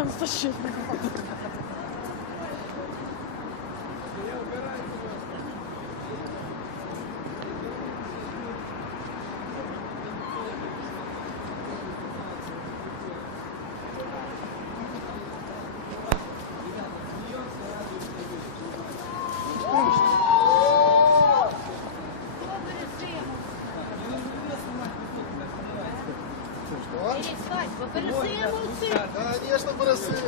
Анастасия. Конечно, бросаем.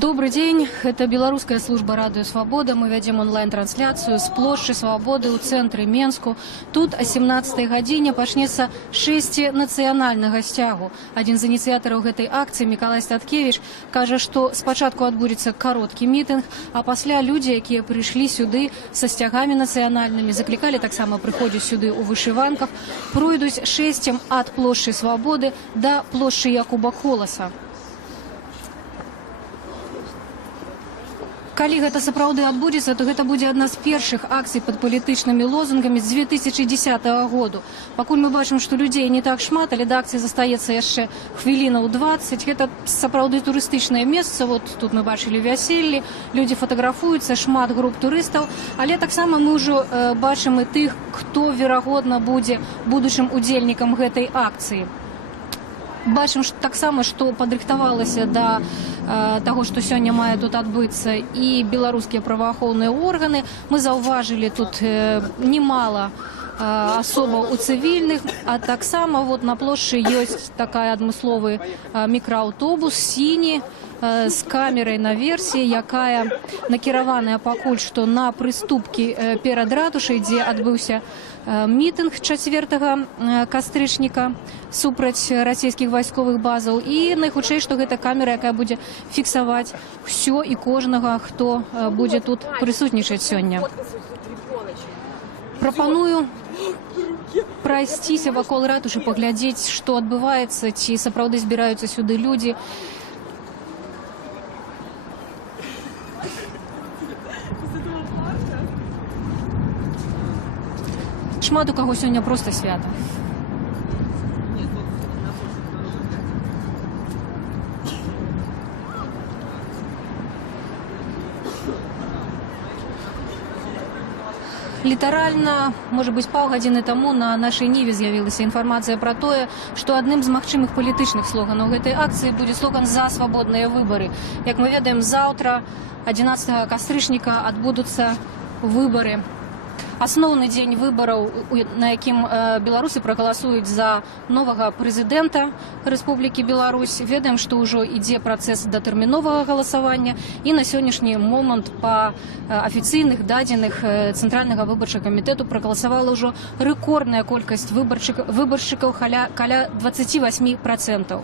Добрый день, это беларуская служба радыё Свабода. Мы вядзем онлайн-трансляцыю з плошчы Свабоды ў цэнтры Менску. Тут о 17 гадзіне пачнецца шэсце нацыянальнага сцягу. Адзін з ініцыятараў гэтай акцыі, Мікалай Статкевіч, кажа, што спачатку адбудзецца кароткі мітынг, а пасля людзі, якія прыйшлі сюды са сцягамі нацыянальнымі, заклікалі таксама прыходзіць сюды ў вышыванках, пройдуць шэсцем ад плошчы Свабоды да плошчы Якуба Коласа. Калі гэта сапраўды адбудзецца, то гэта будзе адна з першых акцый пад палітычнымі лозунгамі з 2010 году. Пакуль мы бачым, што людзей не так шмат, але да акцыі застаецца яшчэ хвілінаў 20. Гэта сапраўды турыстычнае месца. Вот тут мы бачылі вяселлі, людзі фатаграфуюцца, шмат груп турыстаў, але таксама мы ўжо бачым і тых, хто верагодна будзе будучым удзельнікам гэтай акцыі. Бачым таксама, што падрыхтавалася да таго, што сёння мае тут адбыцца і беларускія праваахоўныя органы. Мы заўважылі тут немало асобаў у цывільных, а таксама вот на плошчы ёсць такая адмысловы мікрааўтобус сіні з камерай наверсе, якая накіраваная пакуль што на прыступкі перад ратушай, дзе адбыўся мітынг 4 кастрычніка супраць расійскіх вайсковых базаў, і найхутчэй, што гэта камера, якая будзе фіксаваць ўсё і кожнага, хто будзе тут прысутнічаць сёння. Прапаную прайсціся вакол ратушы, паглядзець, што адбываецца, ці сапраўды збіраюцца сюды людзі. Шмат у каго сёння проста свята. Літаральна, можа быць, паўгадзіны таму на нашай ніве з'явілася інфармацыя пра тое, што адным з магчымых палітычных слоганаў гэтай акцыі будзе слоган «За свабодныя выбары». Як мы ведаем, заўтра, 11 кастрычніка, адбудуцца выбары. Асноўны дзень выбараў, на якім беларусы прагаласуюць за новага прэзідэнта Рэспублікі Беларусь. Ведаем, што ўжо ідзе працэс датэрміновага галасавання, і на сённяшні момант па афіцыйных дадзеных Цэнтральнага выбарчага камітэту прагаласавала ўжо рэкордная колькасць выбаршчыкаў, каля 28%.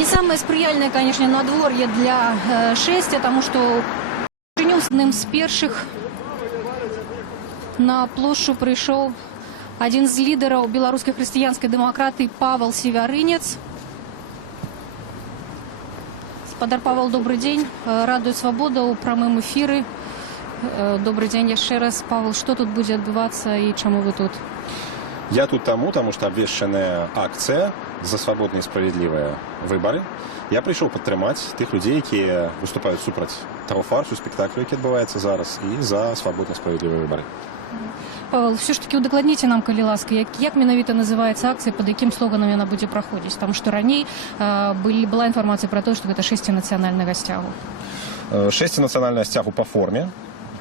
Не самое сприяльное, конечно, надворье для шестя, потому что одним з перших на площу прийшов один з лідерів білоруської християнської демократії Павел Севяринец. Спадар Павел, добрый день. Радует свобода у прамым эфиры. Добрый день еще раз. Павел, что тут будет отбываться и чему вы тут? Я тут потому что обвешчана акция за свободные и справедливые выборы. Я пришел подтримать тех людей, которые выступают супроть того фарсу, спектаклю, который отбывается зараз, и за свободные и справедливые выборы. Павел, все ж таки удакладніце нам, калі ласка, як менавіта называецца акцыя, пад якім слоганам яна будзе праходзіць? Таму што раней была інфармацыя пра тое, што гэта шэсце нацыянальнага сцягу. Шэсце нацыянальнага сцягу па форме.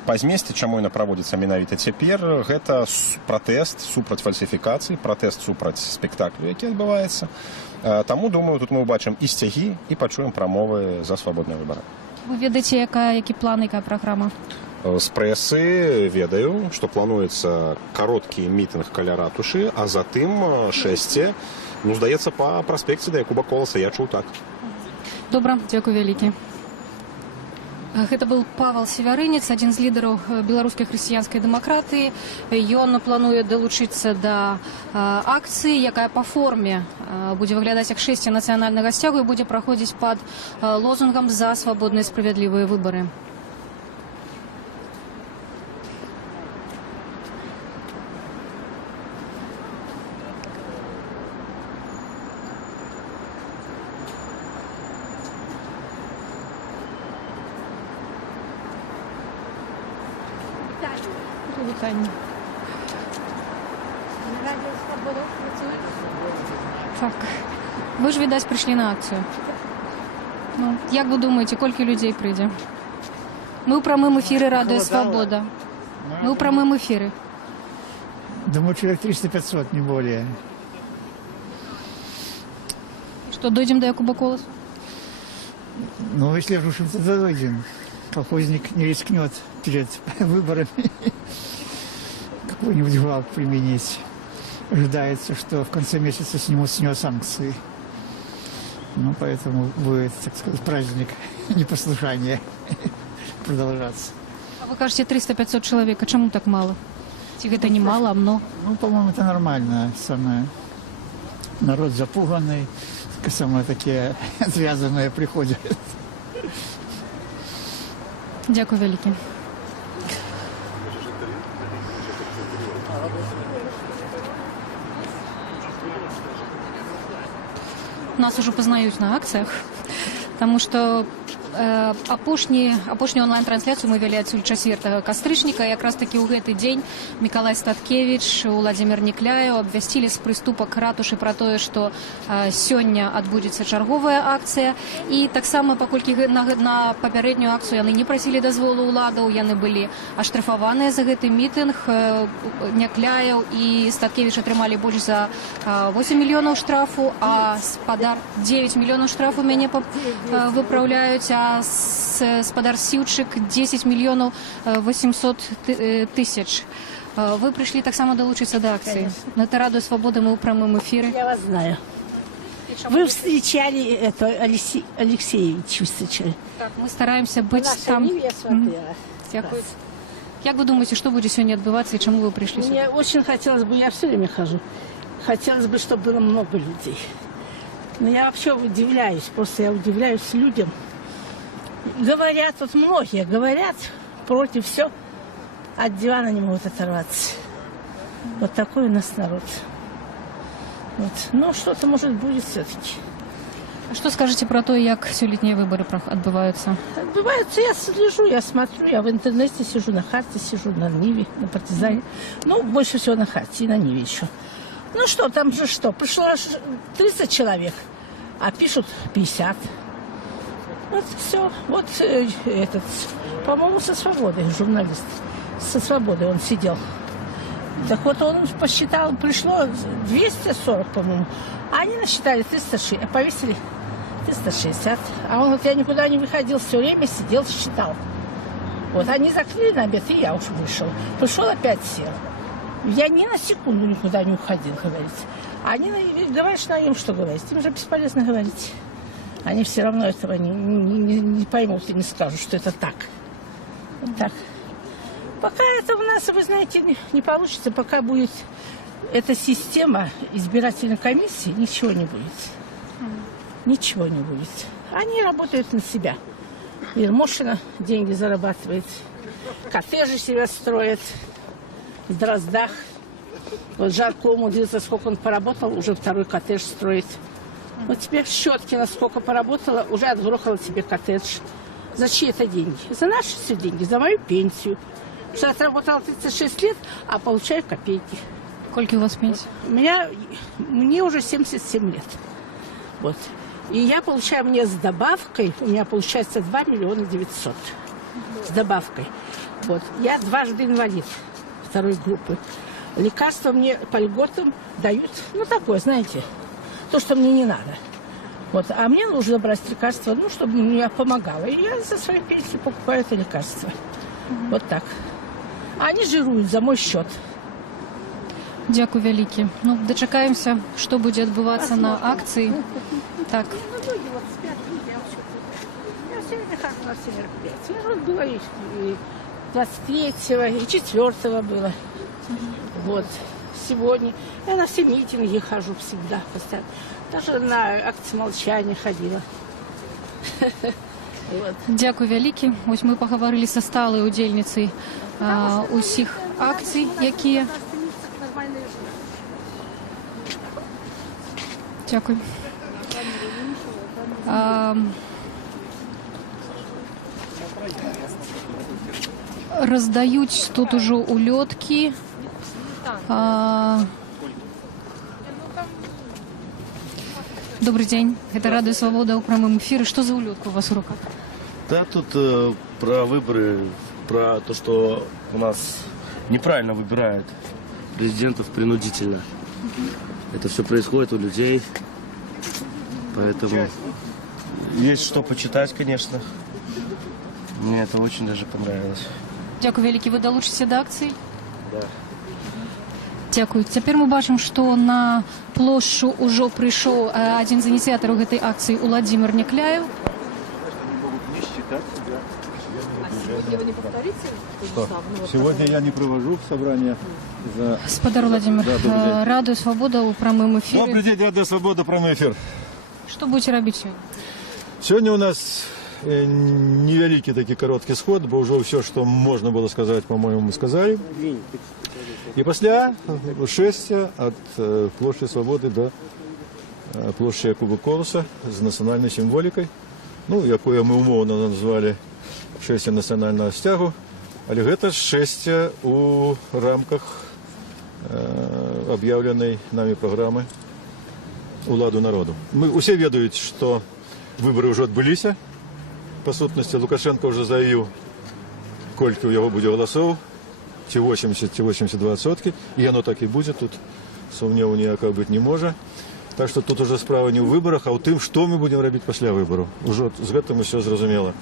Па змесце, чаму яна праводзіцца менавіта цяпер, гэта пратэст супраць фальсіфікацый, пратэст супраць спектаклю, які адбываецца. Таму, думаю, тут мы ўбачым і сцягі, і пачуем прамовы за свабодныя выбары. Вы ведаеце, які план, якая праграма? З прэсы ведаю, што плануецца кароткі мітынг каля ратушы, а затым шэсце, здаецца, па праспекце да Якуба Коласа, я чуў так. Добра, дзякуй вялікі. Гэта быў Павел Севярынец, адзін з лідараў беларускай хрысціянскай дэмакратыі. Ён плануе далучыцца да акцыі, якая па форме будзе выглядаць як шэсце нацыянальнага сцягу і будзе праходзіць пад лозунгам «За свабодныя і справядлівыя выбары». Вітання. Так. Ви ж, відаць, прийшли на акцію. Ну, як ви думаєте, колькі людей прийде? Ми у прамым эфіры «Радуе свобода». Мы у прамым эфіры. Думаю, человек 300-500, не более. Что, дойдем до Якуба Коласа? Ну, если в общем-то дойдем, колхозник не рискнет перед выборами какой-нибудь гвалт применить. Ожидается, что в конце месяца снимут с него санкции. Ну, поэтому будет, так сказать, праздник непослушания продолжаться. А вы кажете, 300-500 человек, а чему так мало? Это не мало, а много? Ну, по-моему, это нормально. Самое... Народ запуганный, самые такие отвязанные приходят. Дякую велике. Нас уже познают на акциях, потому что апошнюю онлайн-трансляцию мы вели адсюль 4 кастрычніка. Якраз таки ў гэты дзень Миколай Статкевич, Владимир Некляев абвясцілі з прыступак ратушы пра тое, што сёння адбудзецца чарговая акцыя. І таксама, паколькі на папярэднюю акцыю яны не прасілі дазволу ўладаў, яны былі аштрафаваныя за гэты мітынг. Некляев і Статкевич атрымалі больш за 8 мільёнаў штрафу, а спадар 9 мільёнаў штрафу мяне выпраўляюць, а спадар Сіўчык 10 мільёнаў 800 тысяч. Вы пришли так само долучиться до акции. На это «Радуе свободы», мы в прямом эфире. Я вас знаю. Вы встречали это Алексеевича встречали. Так, мы стараемся быть там. Я смотрела. Дякую. Как вы думаете, что будет сегодня отбываться и чему вы пришли сюда? Мне очень хотелось бы, я все время хожу, хотелось бы, чтобы было много людей. Но я вообще удивляюсь, просто я удивляюсь людям. Говорят, вот многие говорят против все, от дивана не могут оторваться. Вот такой у нас народ. Вот. Ну, что-то, может, будет все-таки. А что скажете про то, как сёлетние выборы отбываются? Отбываются, я слежу, я смотрю, я в интернете сижу, на Харте сижу, на Ниве, на Партизане. Ну, больше всего на Харте и на Ниве еще. Ну что, там же что, пришло аж 30 человек, а пишут 50. Вот все. Вот этот, по-моему, со «Свободой» журналист. Со «Свободой» он сидел. Так вот он посчитал, пришло 240, по-моему. А они насчитали 360, повесили 360. А он вот, я никуда не выходил, все время сидел, считал. Вот они закрыли на обед, и я уж вышел. Пришел, опять сел. Я ни на секунду никуда не уходил, говорится. А они говоришь на им, что говорить. Им же бесполезно говорить. Они все равно этого не поймут и не скажут, что это так. Вот так. Пока это у нас, вы знаете, не получится, пока будет эта система избирательной комиссии, ничего не будет. Ничего не будет. Они работают на себя. Ермошина деньги зарабатывает, коттеджи себя строят в Дроздах. Вот Жаркому, сколько он поработал, уже второй коттедж строит. Вот теперь Щеткина сколько поработала, уже отгрохала себе коттедж. За чьи это деньги? За наши все деньги, за мою пенсию. Что я отработала 36 лет, а получаю копейки. Сколько у вас пенсия? Мне уже 77 лет. Вот. И я получаю мне с добавкой, у меня получается 2 миллиона 900. С добавкой. Вот. Я дважды инвалид второй группы. Лекарства мне по льготам дают, ну такое, знаете, то, что мне не надо. Вот. А мне нужно брать лекарства, ну, чтобы мне помогало. И я за свою пенсию покупаю это лекарство. Вот так. А они жируют за мой счет. Дякую вялікі. Ну, дочекаемся, что будет отбываться на акции. Так. Люди вот спят, я сегодня хожу на все мероприятия. Вот было и 23-го, и 4-го было. Вот. Сегодня. Я на все митинги хожу всегда, постоянно. Даже на акции молчания ходила. Вот. Дякую вялікі. Ось ми поговорили со сталою удзельніцай усіх акцій, якія. Дякую. Раздают тут уже улетки. Добрый день. Это Радио Свобода у прямом эфире. Что за улетка у вас в руках? Да, тут про выборы, про то, что у нас неправильно выбирают президентов принудительно. Это все происходит у людей, поэтому есть что почитать, конечно. Мне это очень даже понравилось. Дякую вялікі. Ви долучитеся до акції? Да. Дякую. Цяпер мы бачым, што на плошчу ўжо прыйшоў адзін з ініцыятараў гэтай акцыі Уладзімир Някляев. Сегодня я не провожу собрание. Спадар Владимир, Радио Свобода у прямом эфире. Добрый день, Радио Свобода, прямой эфир. Что будете робить сегодня? Сегодня у нас невеликий такой короткий сход, бо уже все, что можно было сказать, по-моему, мы сказали. И после шествия от площади Свободы до площади Якуба Колоса с национальной символикой, ну, якое мы умовно назвали шествие национального стягу, але гэта шествие у рамках объявленной нами программы «Уладу народу». Мы все ведают, что выборы уже отбылись. По сутности, Лукашенко уже заявил, кольки у него будет голосов, ці 80, ці 82%, и оно так и будет, тут сумневу ніякого быть не может. Так что тут уже справа не в выборах, а у тым, что мы будем робить после выборов. Уже с гэтым все зразумело.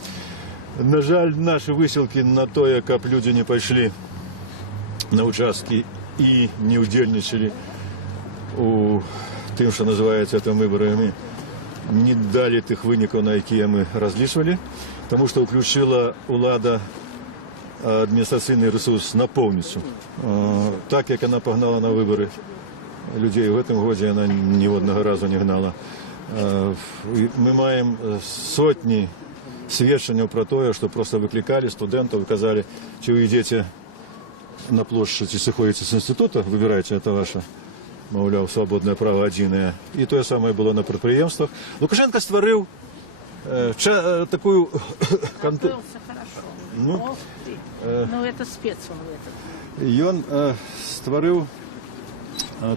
На жаль, наши высылки на то, как люди не пошли на участки и не удельничали у тым, что называется это выборами, не дали тых вынікаў, на якія мы разлічвалі, тому что уключила улада адміністрацыйны ресурс на поўніцу. Так, як она погнала на выборы людей в этом годзе, она ни одного разу не гнала. Мы маем сотні сведчанняў про тое, што просто выклікалі студэнтаў і казалі, ці вы ідзеце на плошчу, ці сыходзіце з інстытута, выбірайце, это ваше, маўляў, свабоднае права адзінае. І тое самае было на прадпрыемствах. Лукашенко стварыў такую... Готовился хорошо. Ну, это спец он этот. Ён стварыў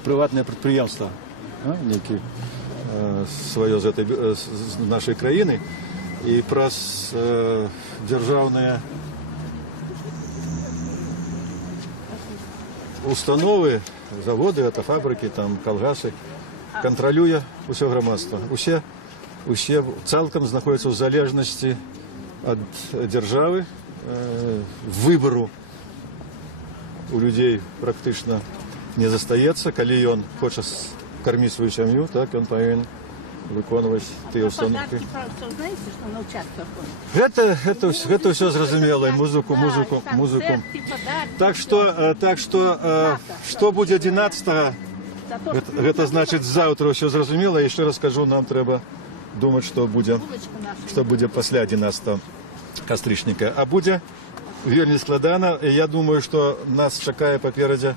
прыватнае прадпрыемства, нейкі сваё з нашай краіны, і праз дзяржаўныя установы, заводы, это фабрики, там, калгасы, кантралюе ўсё грамадства. Усе цалкам знаходзяцца ў залежнасці ад дзяржавы, выбару у людзей практычна не застаецца. Калі ён хоча карміць сваю сям'ю, так, ён павінен виконувати ті установки. Подарки, правда, знаете, что на участках ходят? Гэта все зразумела, і музыку. Концерты, подарки. Так что буде 11-го, гэта значить завтра все зразумела. І ще раз кажу, нам треба думати, що буде після 11 кастрычніка. А буде вельмі складана. І я думаю, що нас чекає попереду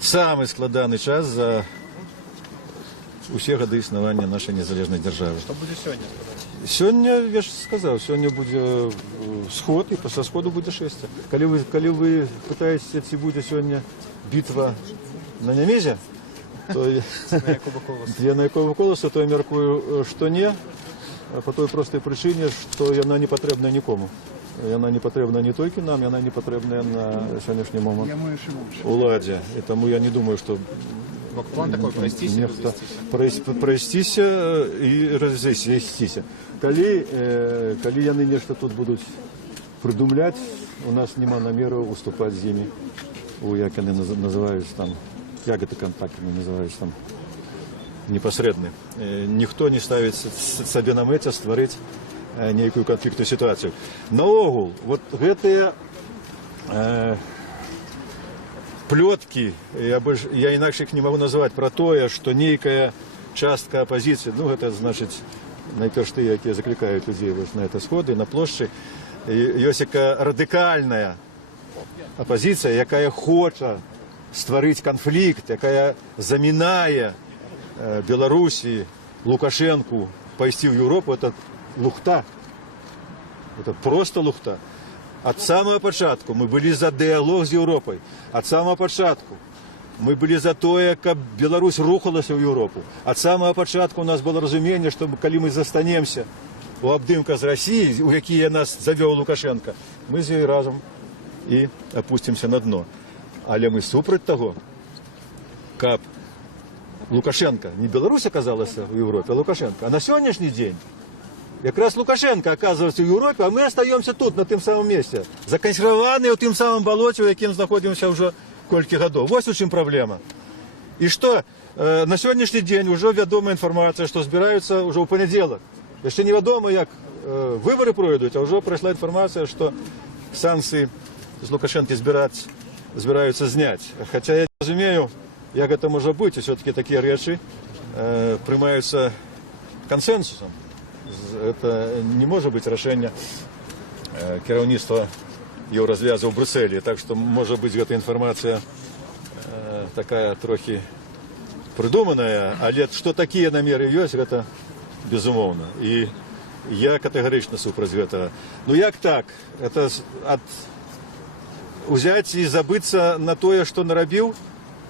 самый складаны час за усе гады існавання нашай незалежнай дзяржавы. Что будет сегодня? Сёння, я ж сказаў, сёння будзе сход, і пасля сходу будзе шэсце. Калі вы пытаецеся, ці будзе сёння бітва на Нямезе, то я на якого коласа, то я мяркую, што не, по той простай прычыне, што яна не патрэбная нікому. Яна не патрэбна не толькі нам, яна не патрэбная на сённяшні момант уладзе. І таму я не думаю, што План такой нехта прайсціся і раз'ясціся. Калі яны нешта тут будуць прыдумляць, у нас няма намеру уступаць з імі у, як яны называюць там, як гэта контакт называюць там, непасрэдны. Ніхто не ставіць сабе на мэце стварыць нейкую канфліктную сітуацыю. Наогул, вот гэтыя плёткі, я інакш іх не магу назваць, пра тое, што нейкая частка апазіцыі, ну гэта значыць найперш тыя, якія заклікаюць людзей на гэта сходы, на плошчы, ёсць якая радыкальная апазіцыя, якая хоча стварыць канфлікт, якая замінае Беларусі, Лукашэнку пайсці ў Еўропу, это лухта. Это просто лухта. От самого пачатку мы были за дыялог з Еўропай. От самого пачатку мы были за тое, каб Беларусь рухалася ў Еўропу. От самого пачатку у нас было разуменне, што калі мы застанемся у абдымка з Расіі, у якія нас завёў Лукашенко, мы з ёй разам і опусцімся на дно. Але мы супраць таго, каб Лукашенко, не Беларусь оказалася ў Еўропе, а Лукашенко. А на сённяшні дзень якраз Лукашенко оказывается в Европе, а мы остаемся тут, на тым самым месте, законсервованные в тым самым болоте, у якім знаходимся уже колькі гадоў. Вот у чым проблема. И что на сегодняшний день уже вядомая информация, что збираются уже в понедельник. Еще не вядома, як выборы пройдут, а уже пришла информация, что санкции с Лукашенко збираются снять. Хотя я не разумею, як это может быть, и все-таки такие речи приймаються консенсусом. Это не может быть рашэнне кіраўніцтва Еўразвяза ў Брюсселі. Так что, может быть, эта информация такая трохи придуманная, але что такие намеры есть, это безумоўна. И я катэгарычна супраць гэтага. Ну як так? Это узяць і забыцца на тое, што нарабіў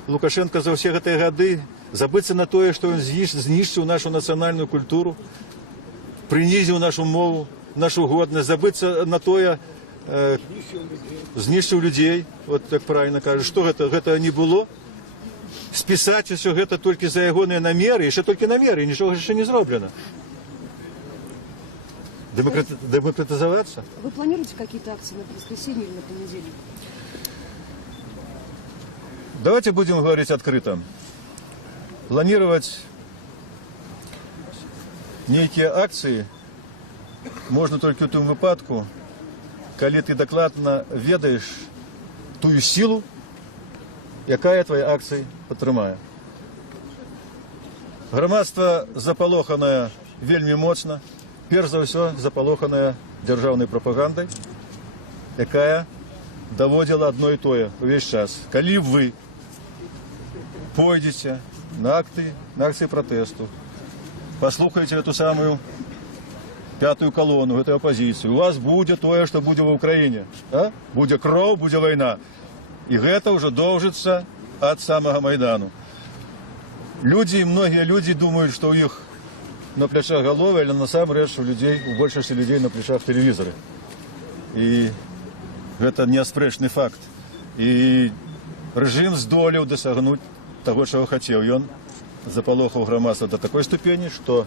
Лукашенко за ўсе гэтыя гады, забыцца на тое, што ён знішчыў нашу нацыянальную культуру, прынізіў нашу мову, нашу годнасць, забыцца на тое, знішчыў людзей, вот так правильно кажа, што гэта не было, спісаць усё гэта толькі за ягоныя намеры, яшчэ толькі намеры, нічога яшчэ не зроблена. Демократизоваться? Вы планируете какие-то акции на воскресенье или на понедельник? Давайте будем говорить открыто. Планировать нейкія акцыі можна толькі ў тым выпадку, калі ты дакладна ведаеш тую сілу, якая твоя акцыя падтрымае. Грамадства запалоханае вельмі моцна, перш за ўсё запалоханае дзяржаўнай прапагандай, якая даводзіла адно і тое увесь час. Калі вы пойдзеце на акцыі пратэсту, послухайте эту самую пятую колонну, эту оппозицию. У вас будет тое, что будет в Украине. Да? Будет кровь, будет война. И это уже должится от самого Майдану. Многие люди думают, что у них на плечах головы, или на самом деле, у большинства людей на плечах телевизоры. И это неаспрэчны факт. И режим здолеў дасягнуць того, чего хотел. И он запалохаў грамадства до такой ступени, что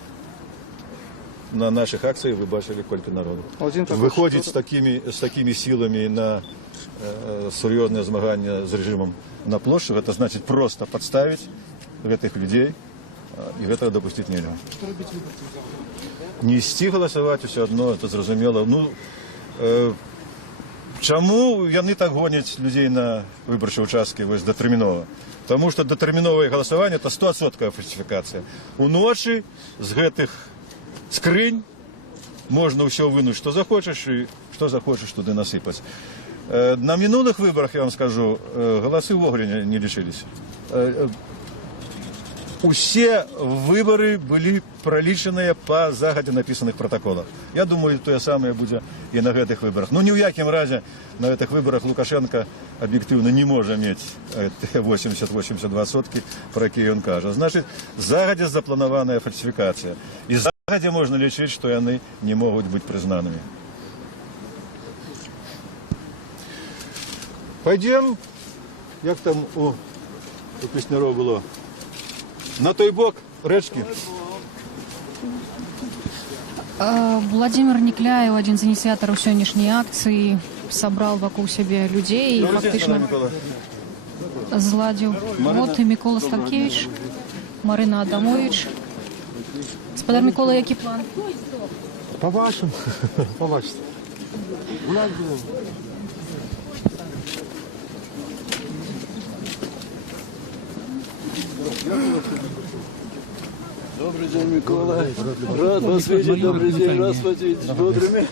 на наших акциях вы бачили колькі народу. Выходить с такими силами на серьезное змагання с режимом на площадь, это значит просто подставить этих людей, і гэтага дапусціць нельга. Не ісці галасаваць усё адно, это зразумела. Ну, чаму яны так гоняць людзей на выбарчыя ўчасткі вось датэрмінова? Таму што датэрміновае галасаванне это 100% фальсіфікацыя. Уночы з гэтых скрынь можна ўсё вынуць, што захочаш, і што захочаш туды насыпаць. На мінулых выбарах, я вам скажу, галасы ўвогуле не лічыліся. Усе выборы были пролічаныя по загадзя написаных протоколах. Я думаю, тое самае будзе і на гэтых выборах. Ну, ні ў якім разе на гэтых выборах Лукашенко аб'ектыўна не можа мець 80-82%, про якія ён кажа. Значит, загадзя запланаваная фальсификация. І загадзя можна лічыць, што яны не могуць быць прызнанымі. Пойдем, як там у Песнярова было, на той бок рэчкі. Владимир Некляев, один из инициаторов сегодняшней акции, собрал вокруг себя людей и фактично зладил. Вот и Микола Станкевич, Марина Адамович. Господар Микола, який план? Побачимо. Побачите. Добрый день, Микола. Рад вас видеть. Добрый день. Рад вас видеть бодрыми,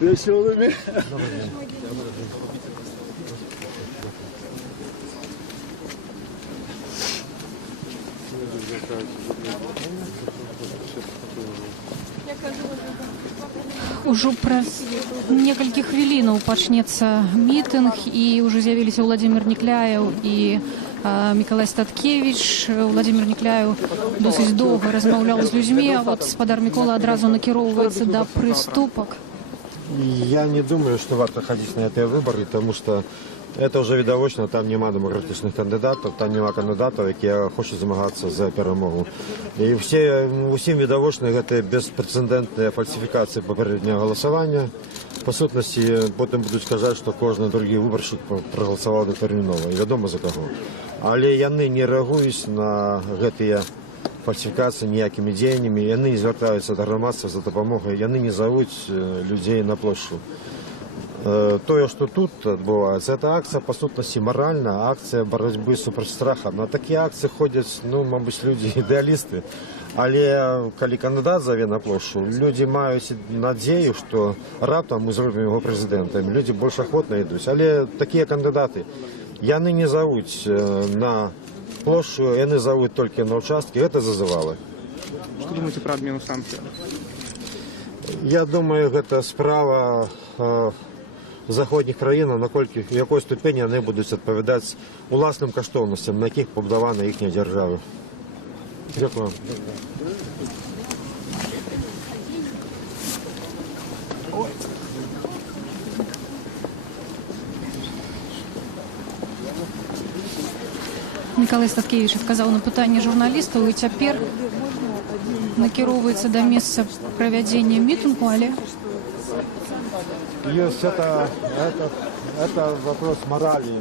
веселыми. Ужо праз некалькі хвілінаў пачнецца мітынг, і ўжо з'явіліся Владимир Некляев і Миколай Статкевич. Владимир Некляев досыць доўга размаўляў з людзьмі, а вот спадар Микола адразу накіроўваецца да прыступак. Я не думаю, что варто ходить на эти выборы, потому что это уже видовочно, там нема демократичных кандидатов, там нема кандидатов, які хочуть змагатися за перемогу. І усім видовочно это безпрецедентная фальсификация попереднего голосования. По сутності, потім будуть сказати, що кожен другий виборщик проголосував дотерміново, і відомо за кого. Але яны не реагують на гэтыя фальсификации ніякими дзеяннями, яны не звертаються до громадства за допомогою, яны не зовуть людей на площу. Тое, что тут адбываецца, это акция, по сутности, моральная акция борьбы супраць страха. На такие акции ходят, ну, мабуть, люди идеалисты. Але калі кандидат заве на площу, люди маюць надзею, что раптам мы зробім его президентом. Люди больше охотно идут. Але такие кандидаты, яны не зовут на площу, яны зовут только на участки. Это зазывало. Что думаете про адміну санкций? Я думаю, гэта справа заходніх країн, наколькі в якой ступені вони будуть відповідати уласним коштовностям, на яких побудована їхня держава. Дякую. Миколай Статкевич адказаў на пытанне журналістаў і цяпер накіроўваецца да месца правядзення мітынгу, але Есть это вопрос морали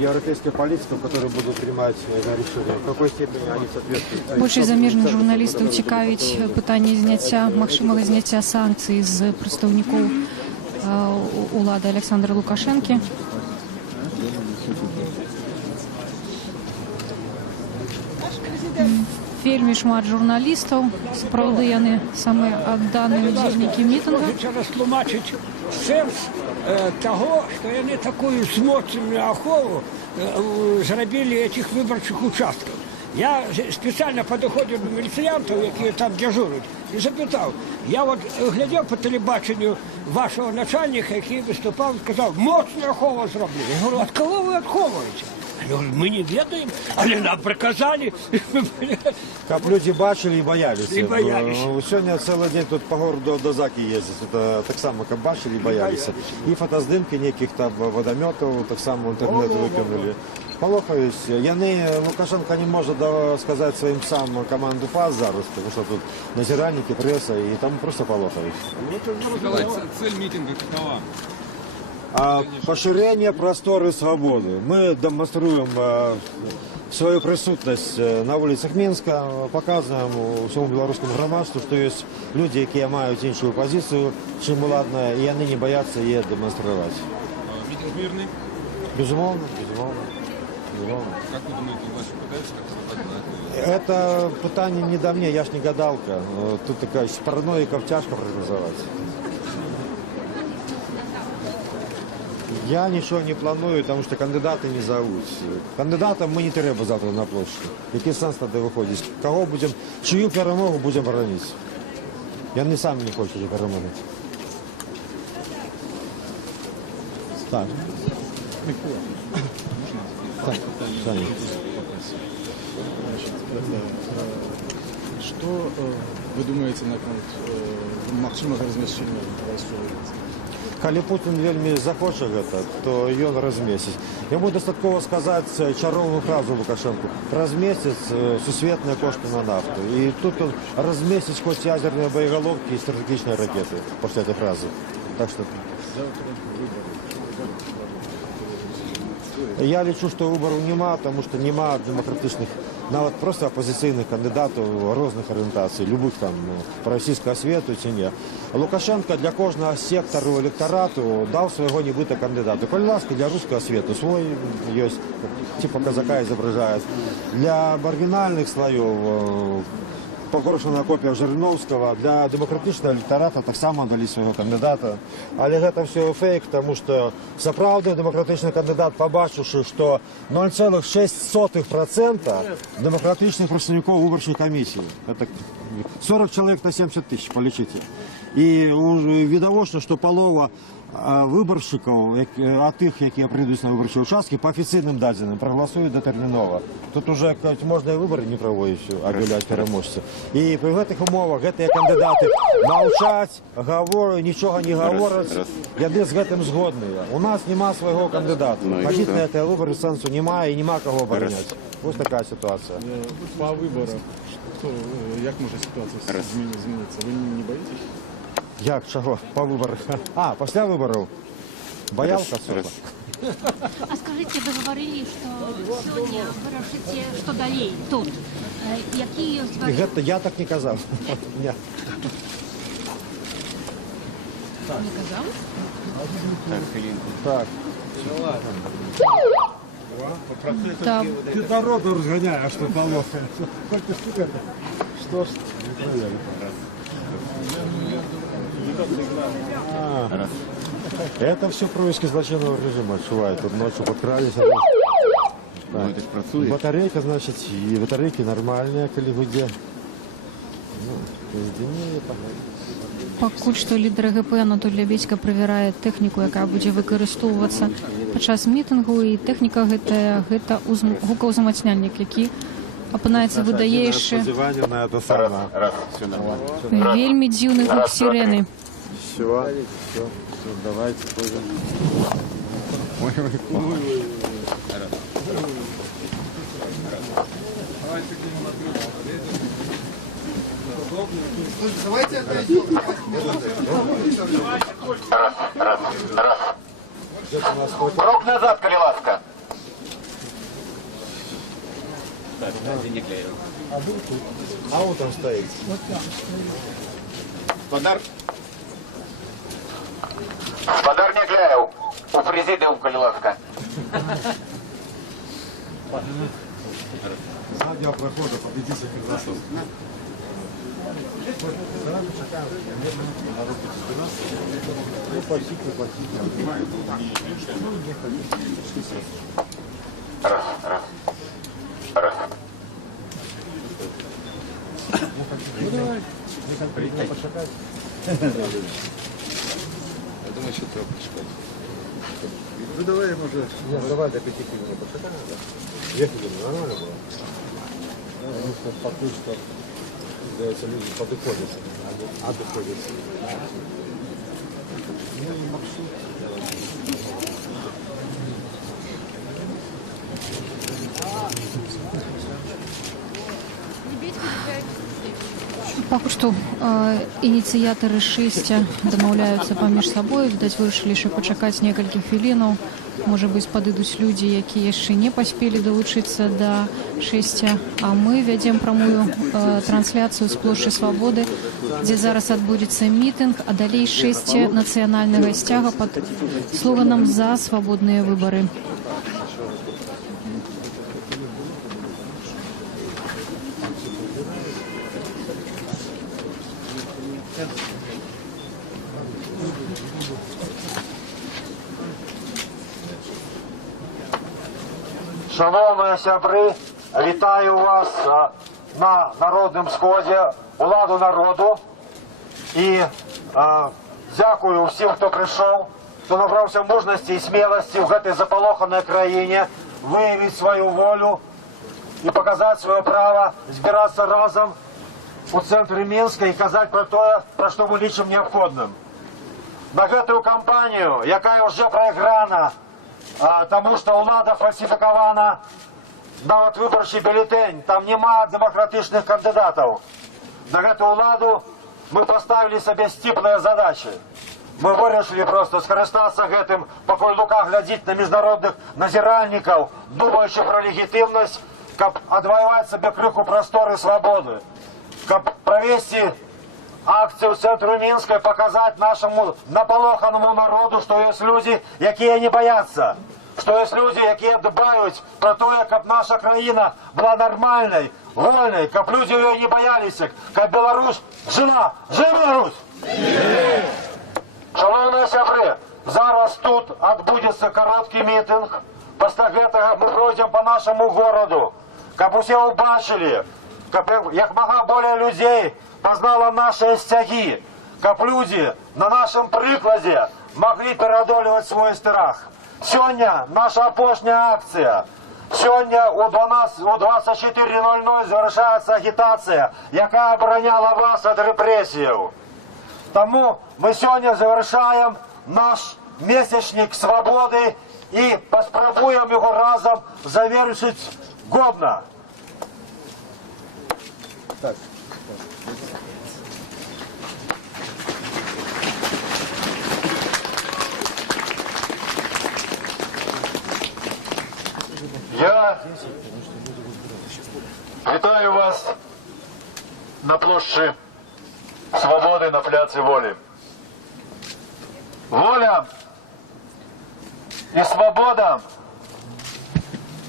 европейских политиков, которые будут принимать это решение. В какой степени они соответствуют? большасць замежных журналістаў цікавіць пытанне зняцця, магчымага зняцця санкцый з прадстаўнікоў улады Александра Лукашэнкі. Вельмі шмат журналістаў, сапраўды яны самыя адданыя удзельнікі мітынга. Зараз тлумачыць сэнс таго, што яны такую змоцную ахову зрабілі этих выбарчых участкаў. Я спецыяльна падыходзіў до міліцыянтаў, якія там дзяжураць, і запытаў. Я вот глядзеў по тэлебачанню вашего начальника, які выступаў, сказаў, моцную ахову зраблю. Я говорю, ад кого вы адхоўваеце? Мы не ведаем, але нам приказали. Как люди бачили и боялись. И боялись. Сегодня целый день тут по городу до Заки ездить. Это так само, как бачили и боялись. И фотоздымки неких там водометов, так само в интернет выкинули. Полохаюсь. Яны Лукашенко не может сказать своим сам команду ПАС зараз, потому что тут назиранники, пресса, и там просто полохаюсь. Цель митинга какова? Поширение просторы свободы. Мы демонстрируем свою присутность на улицах Минска, показываем всему белорусскому громадству, что есть люди, які мають іншу позицію, чим уладна, і вони не бояться її демонструвати. Митинг мирный. Безумовно, безумовно. Безумовно. Как вы думаете, власти пытаются как-то создать на это? Это питание не до мне, я ж не гадалка. Тут такая параноика тяжко прогнозовать. Я нічого не планую, тому що кандидати не зовуть. Кандидатам ми не треба завтра на площаді. Який сенс тоді виходить? Кого будемо, чию перемогу будемо боронити? Я не сам не хочу перемоги. Так. Так, Саня. Что вы думаете на максимального размещения войсковых? Калі Путін вельмі захоче гэта, то ён размесіць. Яму дастаткова сказаць чароўную фразу Лукашенку: размесіць сусветныя кошты на нафту. І тут он размесіць хоць ядерныя боеголовкі і стратэгічныя ракеты пасля этой фразы. Так что я лічу, што выбараў няма, тому што няма дэмакратычных, нават проста апозіцыйных кандыдатаў розных арыентацый, любых там расійскага свету ці не. Лукашенко для кожнага сектару электарату даў свайго нібыта кандыдату. Калі ласка, для рускага свету свой ёсць, типа казака изображает. Для маргінальных слоёў погоршана копія Жириновского, для демократичного электората таксама далі свайго кандидата. Але гэта все фейк, тому що сапраўдны демократичный кандидат, побачивши, что 0,6% демократичных представников выборчей комиссии, это 40 человек на 70 тысяч, полічите. І відавочна, що полова выборщиков, от тых, якія прийдуть на виборчі участки, по офіційним дадзеним проголосують детэрмінова. Тут уже можна і вибори не проводити, об'являти переможця. І при гэтых умовах гэтыя кандидаты маўчаць, нічого не говорять, яны з гэтым згодныя. У нас нема свайго кандидата. Хадзіць на гэтыя выборы сэнсу нема і нема кого обороняць. Ось такая ситуація. По выборам, як може ситуація зміниться? Ви не боїтесь? Як, чого? По виборах? Після виборів? Боялка особа. А скажите, вы говорили, что сегодня вы решите, что далее тут. Какие Гэта я так не казав. не казал? Так. Да. Ты народу разгоняешь, что полоха. Что ж? Это все происки злочинного режима отчувают. Тут ночью подкрались. Батарейка, значит, и батарейки нормальные, коли где. Пакуль што лідар ГП Анатолій Лябедзька правярае тэхніку, якая будзе выкарыстоўвацца падчас мітынгу, і тэхніка гэта гукаўзамацняльнік, які апынаецца выдае яшчэ вельмі дзіўны гук сірэны. Все, давайте тоже. Давайте отойдем. Крок назад, Калиласка. А он там стоит. Подар Негляев. У президиум Калиласка. Заднего прохода победитель Кирзасов. Ну, почти. Раз. Ну, давай. Не почекать. Я думаю, що треба почекати. Ну, давай, может... Нет, давай до 5 минут почекаем. Ехали, нормально было? Потому что пока что, кажется, люди подыходятся. Отдыходятся. Ну, маршрут. Пакуль што ініцыятары шэсця дамаўляюцца паміж сабой, відаць, вырашылі яшчэ пачакаць некалькі хвілінаў, может быть, падыдуць людзі, якія яшчэ не паспелі далучыцца да шэсця. А мы вядзем прамую трансляцыю з плошчы Свабоды, дзе зараз адбудзецца мітынг, а далей шэсце нацыянальнага сцяга пад слоганам «За свабодныя выбары». Шановні сябри, вітаю вас на народному сході «Уладу народу». І дякую всім, хто прийшов, хто набрався мужності і смілості в цій заполоханій країні виявити свою волю і показати своє право збиратися разом у центрі Мінська і казати про те, про що ми лічимо необхідним. На цю кампанію, яка вже проіграна, тому що влада фальсифікована, навіть виборчий бюлетень, там немає демократичних кандидатів. На цю владу ми поставили собі стіплі задачі. Ми вирішили просто скористатися цим, поки Лука глядить на міжнародних назиральників, думаючи про легітимність, щоб відвоювати собі криху простору і свободи, щоб провести акцию в центру Минска и показать нашему наполоханному народу, что есть люди, которые не боятся, что есть люди, которые дбают про то, как наша країна была нормальной, вольной, как люди ее не боялись, как Беларусь жила. Жив Беларусь! Шановні сябри, зараз тут відбудеться короткий мітинг. Після цього ми пройдемо по нашому городу, щоб усі побачили, щоб якомога більше людей познала наши стяги, как люди на нашем прикладе могли преодолевать свой страх. Сегодня наша опошняя акция. Сегодня у 24:00 завершается агитация, яка обороняла вас от репрессий. Тому мы сегодня завершаем наш месячник свободы и поспробуем его разом завершить годно. Так. Я вітаю вас на площі Свободи, на пляці Волі. Воля і свобода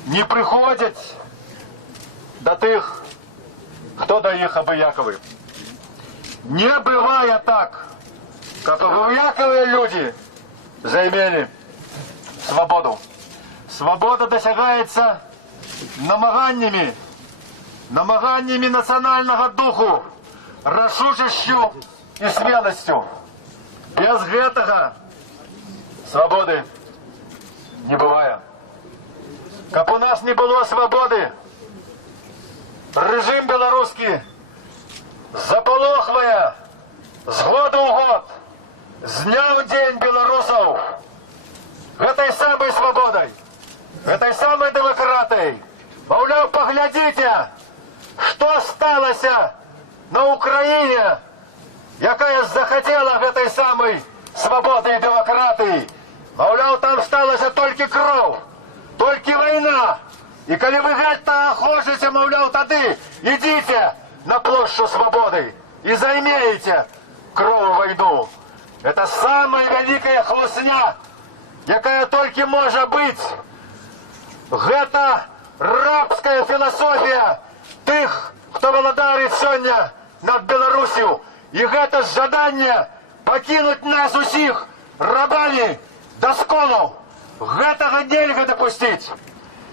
не приходять до тих, хто до їх обияковий. Не буває так, як обиякові люди заимели свободу. Свобода досягається намаганнями національного духу, рішучістю і смілостю. Без гэтага свободи не буває. Как у нас не було свободи, режим белорусский заполохвая з года в год, з дня в день белорусов этой самой свободой, этой самой демократией. Мовляв, поглядите, что сталося на Украине, якая захотела этой самой свободы и демократии. Мовляв, там сталося только кров, только война. И коли вы это хочете, мовляв, тады идите на площадь свободы и займеете крову войну. Это самая великая хлусня, якая только может быть. Это рабская философия тых, кто володарит сегодня над Беларусью. И это жадание покинуть нас усіх рабами до сколов. Гэтага нельга допустить.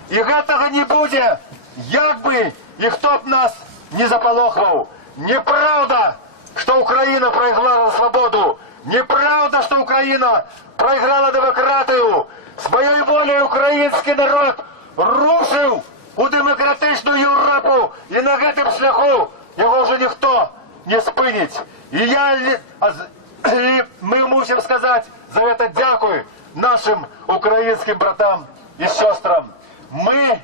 И гэтага не будет, як бы и кто б нас не заполохал. Неправда, что Украина проиграла свободу. Неправда, что Украина проиграла демократию. Своей волей украинский народ рушил у демократичную Європу. И на этом шляху его уже никто не спынить. И мы мусим сказать за это дякую нашим украинским братам и сестрам. Мы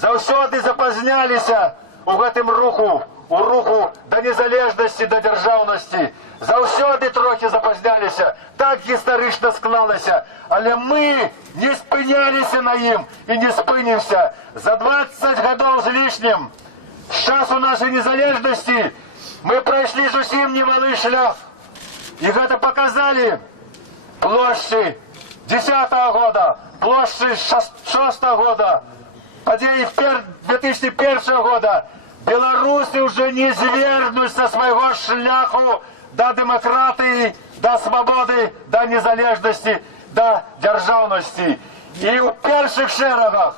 завсёды запазнялися у гэтым руху, у руху до незалежности, до державности. Заўсёды трохи запазняліся, так гістарычна склалася, але мы не спыняліся на ім і не спынімся. За 20 гадоў з лішнім з часу нашай незалежнасці мы прайшлі зусім немалы шлях. І гэта показалі плошчы 10-го года, плошчы 6-го года, падзеі 2001 года. Беларусы уже не звернуць са свайго шляху до демократии, до свободы, до незалежности, до державности. И у первых шерагах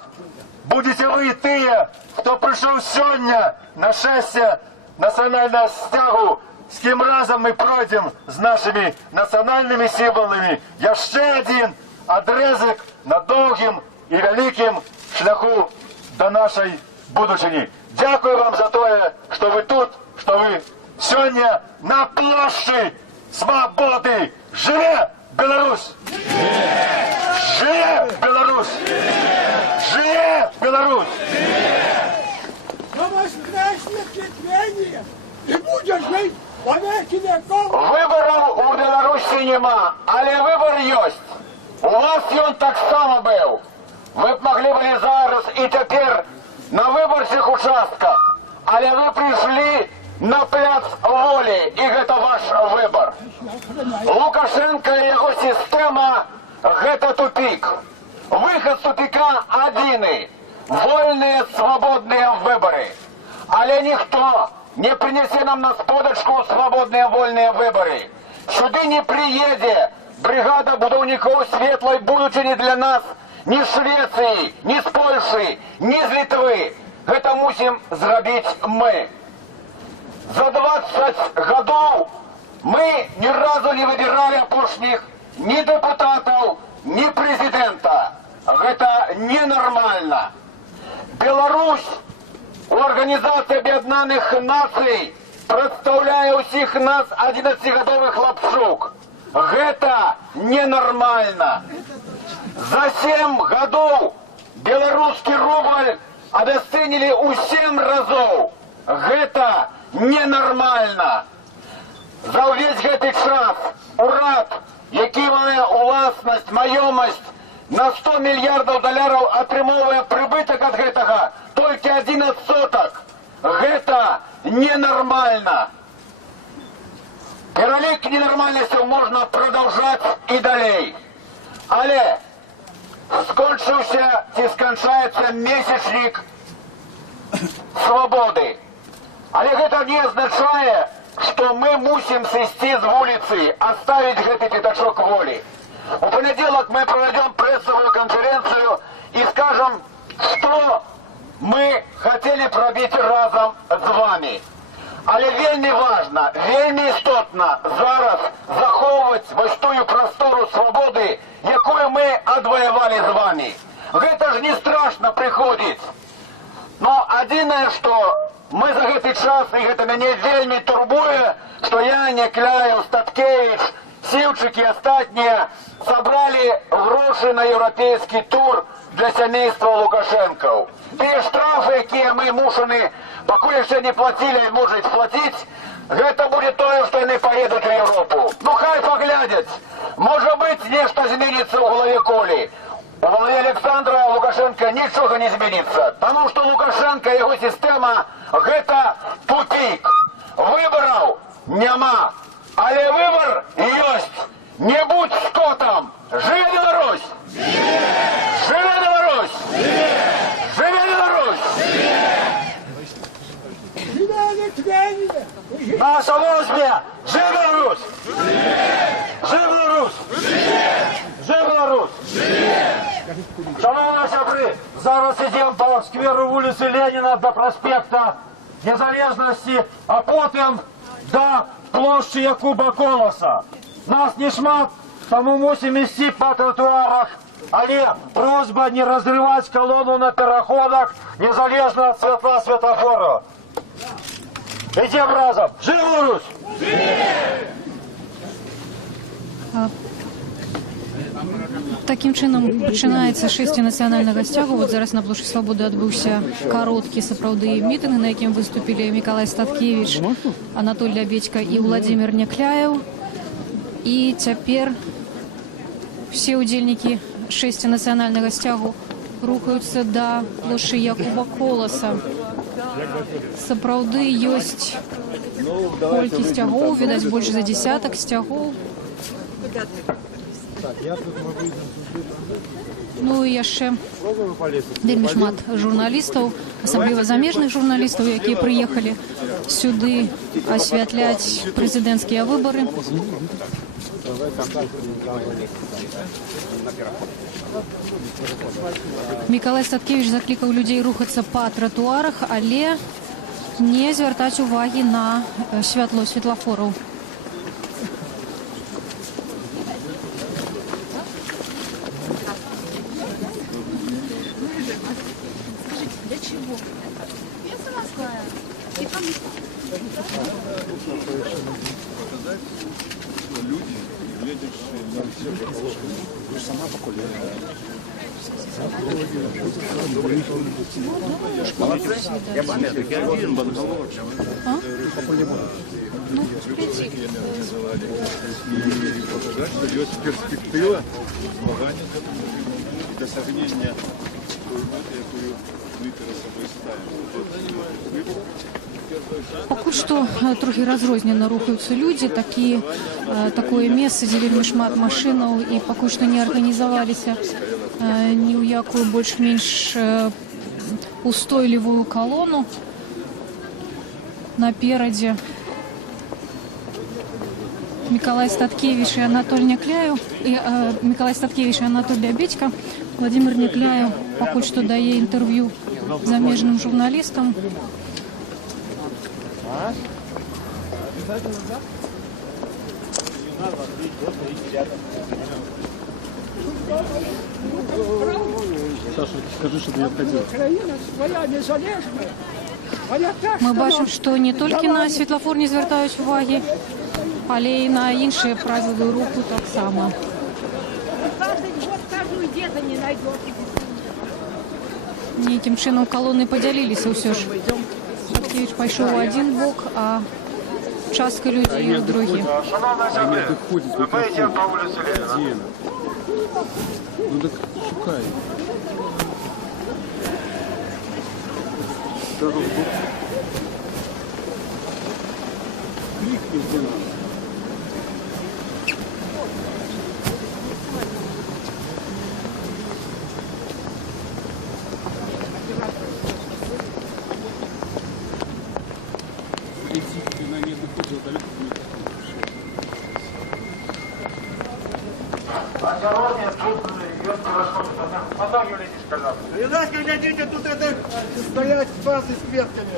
будете вы тыя, кто пришел сегодня на шествие национального стягу, с кем разом мы пройдем с нашими национальными символами. Яшчэ один отрезок на долгим и великим шляху до нашей будущини. Дякую вам за то, что вы тут, что вы сегодня на площади свободы. Живе Беларусь! Живе Беларусь! Живе Беларусь! На воскресне терпение и будешь жить во веки веков. Выборов у Беларусі нема, але выбор ёсць. У вас ён таксама быў. Вы б маглі былі зараз і цяпер на выбарчых участках, але вы прыйшлі на пляц волі, і гэта ваш выбор. Лукашенко і яго сістэма – гэта тупик. Выхад з тупика адзіны – вольныя, свабодныя выборы. Але ніхто не прынесе нам на сподачку свабодныя вольныя выборы. Сюды не приедзе бригада будаўнікоў светлай будучыні для нас ні з Швецыі, ні з Польшы, ні з Літвы. Гэта мусім зрабіць мы. За 20 гадоў мы ні разу не выбіралі апошніх ні дэпутатаў, ні прэзідэнта. Гэта ненармальна. Беларусь у Арганізацыі Аб'яднаных Нацый прадстаўляе ўсіх нас 11-гадовых хлапчук. Гэта ненармальна. За 7 гадоў беларускі рубль абясцэнілі ў 7 разоў. Гэта ненармальна. За ўвесь гэты час урад, які мае уласнасць, маёмасць на 100 мільярдаў даляраў, атрымоўвае прыбытак ад гэтага толькі 1%. Гэта ненармальна. Пералік ненармальнасцяў можна прадаўжаць і далей. Але скончыўся ці сканчаецца месячнік свабоды. Але гэта не азначае, што мы мусім сысці з вуліцы, оставить гэты пятачок волі. У понедельник мы проведем прессовую конференцию и скажем, что мы хотели пробить разом с вами. Але вельмі важна, вельмі істотна зараз захоўваць вось тую прастору свабоды, якую мы адваявалі з вами. Гэта ж не страшно прыходзіць. Но адзінае, што мы за гэты час, і гэта мяне вельмі турбуе, што я, Некляев, Статкевич, Сіўчык і астатнія сабралі грошы на еўрапейскі тур для сямейства Лукашэнкаў. Тыя штрафы, якія мы мушаны, пакуль яшчэ не плацілі, можуць плаціць, гэта будзе тое, што яны паедуць у Еўропу. Ну хай паглядзяць. Можа быць, нешта зменіцца ў галаве Колі. У галаве Александра Лукашенка нічога не зменіцца, таму што Лукашенка і яго сістэма гэта тупик. Выбараў няма, але выбор ёсць. Не будь скотам. Жыве Беларусь! Жыве Беларусь! Жыве Беларусь! Наша возьме! Жыве Беларусь! Жыве Беларусь! Жыве Беларусь! Шановні сябры, зараз ідем по скверу вулицы Ленина до проспекта Незалежности, а потом до площади Якуба Колоса. Нас не шмат, тому мусим ісці по тротуарах, але просьба не разрывать колонну на переходах, незалежно от светла светофора. Идем разом. Живи Беларусь! Таким чином пачынаецца шэсце нацыянальнага сцягу. Вот зараз на плошчы Свабоды адбыўся кароткі сапраўды мітынг, на якім выступілі Мікалай Статкевіч, Анатоль Лябедька і Владзімір Някляеў. І цяпер все удзельнікі шэсця нацыянальнага сцягу рухаюцца да плошчы Якуба Коласа. Сапраўды ёсць колькі сцягоў, відаць больш за дзесятак сцягоў. Ну і яшчэ вельмі шмат журналістаў, асабліва замежных журналістаў, якія прыехалі сюды асвятляць прэзідэнцкія выбары. Мікалай Статкевіч заклікаў людзей рухацца па тратуарах, але не звяртаць увагі на святло светлафораў. Есть перспектива змагання досягнення той мети, яку ми перед собою ставимо. Пакуль што трохі разрознена рухаюцца людзі, такое месца, дзе вельмі шмат машынаў, і пакуль што не арганізаваліся ні ў якую больш-менш устойлівую калону наперадзе. Мікалай Статкевіч і Анатоль Някляеў, Мікалай Статкевіч і Анатоль Лябедька. Владзімір Някляеў пакуль што дае інтэрв'ю замежным журналістам. Саша, скажи, чтобы я входил. Мы бачым, што не толькі на светлафор не звяртаюць увагі, але і на іншыя правілы руху таксама. Нейкім чынам калоны падзяліліся ўсё ж. Статкевіч пайшоў у адзін бок, а частка людзей у другі. Ну так шукай. Кликни где надо. Осторожнее, тут идет хорошо. Потом Юлия не сказал. Видать, когда дети тут это стоять фасы с ветками.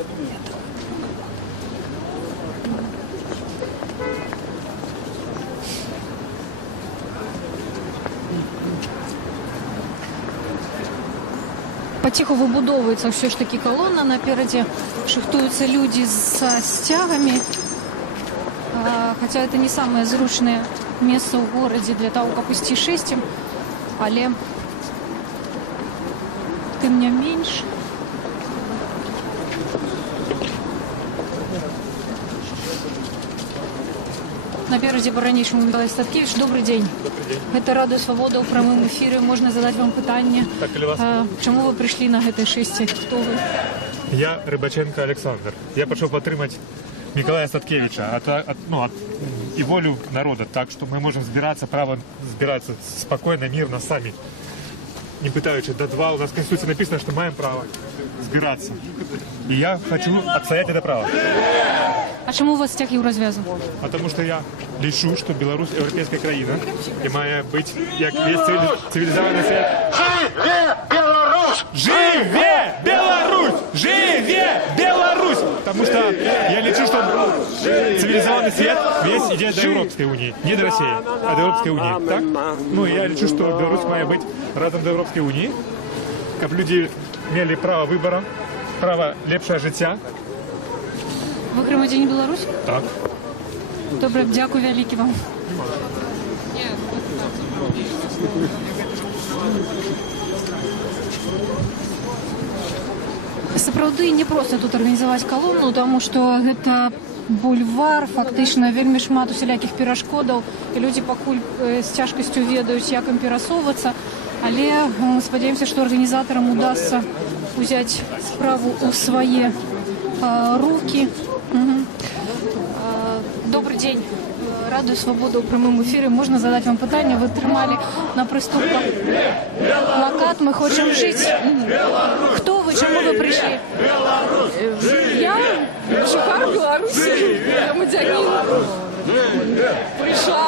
Паціху выбудоўваецца ўсё ж такі калона, наперадзе шыхтуюцца людзі са сцягамі. Хаця это не самае зручнае месца ў горадзе для таго, каб ісці шэсцем, але тым не менш. Наперадзе па-ранейшаму Мікалай Статкевіч. Добрый дзень. Гэта Радыё Свабода ў прамым эфіры. Можна задаць вам пытанне. Чаму вы прыйшлі на гэтае шэсце? Хто вы? Я Рыбаченко Александр. Я пачаў падтрымаць Мікалая Статкевича и волю народа, так что мы можем право збираться спокойно, мирно, сами, не пытаючи до два. У нас в Конституции написано, что маем право збираться. И я хочу отстоять это право. А чему у вас сцяг і ў развязу? Потому что я лічу, что Беларусь европейская країна и мае быть, як весь цивилизованный свет. Живе Беларусь! Живе Беларусь! Живе Беларусь! Потому что я лечу, что цивилизованный свет весь идет до Европейской унии. Не до России, а до Европейской унии. Так? Ну, я лечу, что Беларусь має быть разом до Европейской унии, как люди имели право выбора, право лепшего життя. Ви громадянин Білорусі? Так. Добре, дякую велике вам. Сапраўды не проста тут арганізаваць калону, таму што гэта бульвар, фактычна вельмі шмат усялякіх перашкодаў, і людзі пакуль з цяжкасцю ведаюць, як ім перасоўвацца, але мы спадзяемся, што арганізатарам удасца ўзяць справу ў свае рукі. Добрый день. Радыё Свабода ў прямым эфіры. Можна задаць вам пытанне? Вы трымалі на прыступках плакат «Мы хочам жыць». Хто вы? Чаму вы прыйшлі? Я жыхар Беларусі, грамадзянін. Прыйшла,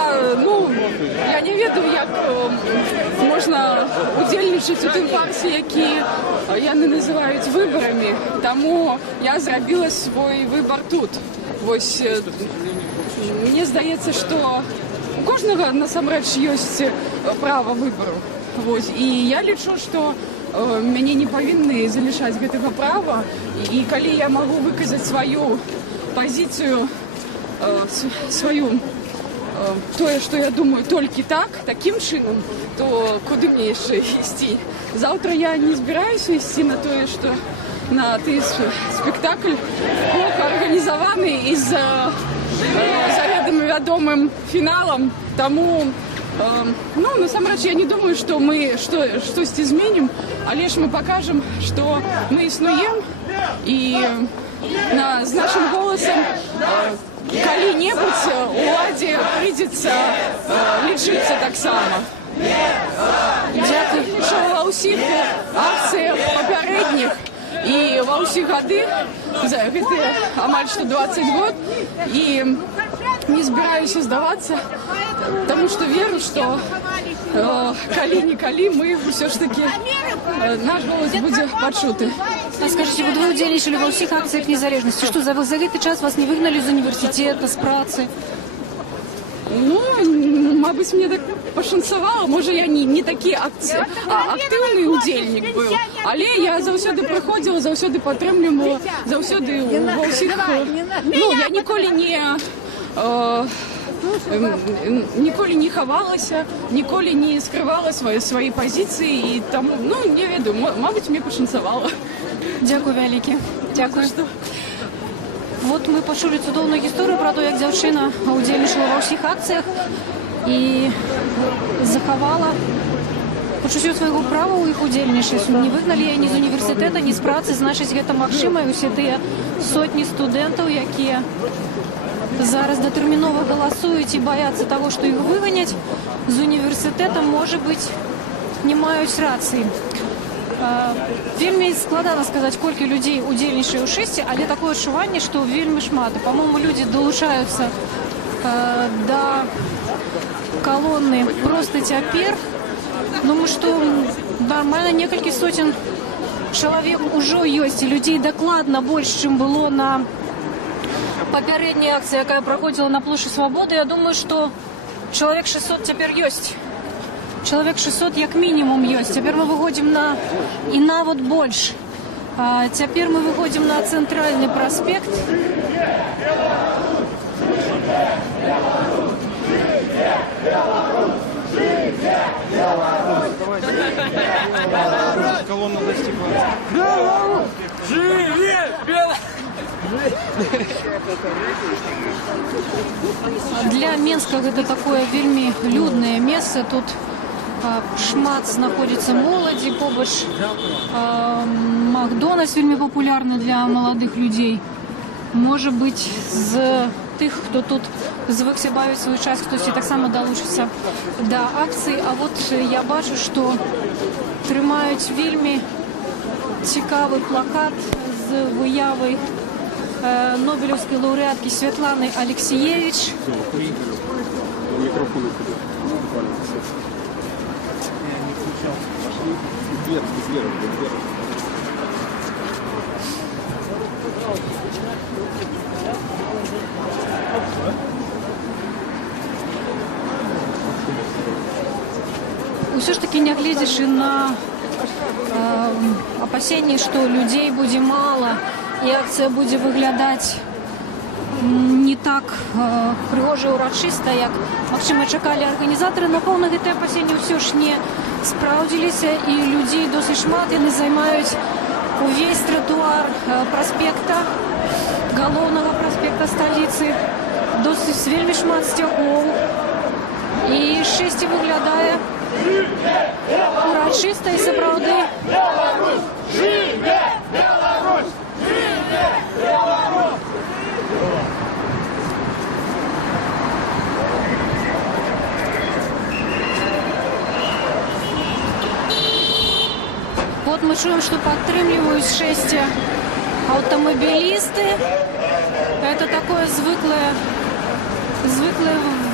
я не ведаю, як можна удзельнічаць у тым фарсе, які яны называюць выбарамі. Таму я зрабіла свой выбар тут. Вось, мне здаецца, што у кожнага насамрэч ёсць права выбару. Вось, і я лічу, што мяне не павінны залішаць гэтага права, і калі я магу выказаць сваю пазіцыю, сваю тое, што я думаю толькі так, такім чынам, то куды мне яшчэ ісці? Заўтра я не збіраюся ісці на тое, што на той спектакль плохо арганізаваны і з заведома вядомым фіналам. Таму, насамрэч, я не думаю, што мы штосьці зменім, але ж мы пакажам, што мы існуем, і з нашым голасам калі-небудзь уладзе прыйдзецца лічыцца таксама. Дзякуй. Ва ўсіх акцыях папярэдніх і ва ўсіх гады, гэта амаль што 20 год, і не збіраюся здавацца, таму што веру, што калі-нікалі мы ўсё ж такі, наш голас будзе пачуты. Скажите, вот вы удзельнічалі ва ўсіх акцыях незалежнасці. Што, за гэты час вас не выгналі з універсітэта, з працы? Мабыць, мне так пашанцавала. Можа, я не такі актыўны удзельнік быў, але я заўсёды прыходзіла, заўсёды падтрымлівала, заўсёды ва ўсіх... Я ніколі не хавалася, ніколі не скрывала свае пазіцыі, і таму, не ведаю, мабыць, мне пашанцавала. Дзякуй вялікі. Дзякуй. Вот мы пачулі цудоўную гісторыю пра то, як дзяўчына удзельнічала ва ўсіх акцыях і захавала пачуццё свайго права ў іх удзельнічаць. Не выгналі яе ні з універсітэта, ні з працы, значыць, гэта магчыма, і ўсе тыя сотні студэнтаў, якія зараз датэрмінова галасуюць і баяцца таго, што іх выганяць з універсітэта, можа быць, не маюць рацыі. Вельмі складана сказаць, колькі людзей удзельнічае ў шэсці, але такое адчуванне, што вельмі шмат. І, па-мому, людзі далучаюцца да калоны проста цяпер. Думаю, што нармальна некалькі сотен чалавек ужо ёсць, і людзей дакладна больш, чым было на папярэдняй акцыі, якая праходзіла на плошчы Свабоды. Я думаю, што чалавек 600 цяпер ёсць. Чалавек 600 як мінімум ёсць. Цяпер мы выходзім і нават больш. Цяпер мы выходзім на цэнтральны праспект. Колонна достигла. Живе Беларусь! Для Менска гэта такое вельмі люднае месца. Тут шмат знаходзіцца моладзі, побач Макдональдс вельмі папулярны для маладых людзей. Можа быць, з тых, хто тут звыкся бавіць свой час, хтосьці таксама далучыцца да акцыі. А вот я бачу, што трымаюць вельмі цікавы плакат з выявай нобелевской лауреатки Светланы Алексеевич. Усё ж таки, нягледзячы на апасенні, што людзей будзе мала, і акцыя будзе выглядаць не так прыгожа і ўрачыста, як, магчыма, чакалі арганізатары. Напэўна, гэтыя апасенні ўсё ж не спраўдзіліся, і людзей досыць шмат, яны займаюць увесь тратуар праспекта, галоўнага праспекта сталіцы. Досыць вельмі шмат сцягоў. І шэсце выглядае урачыста і сапраўды. Жыве Беларусь! Жыве Беларусь! Вот мы чуем, что подтрымливают шесте автомобилисты. Это такое звыклое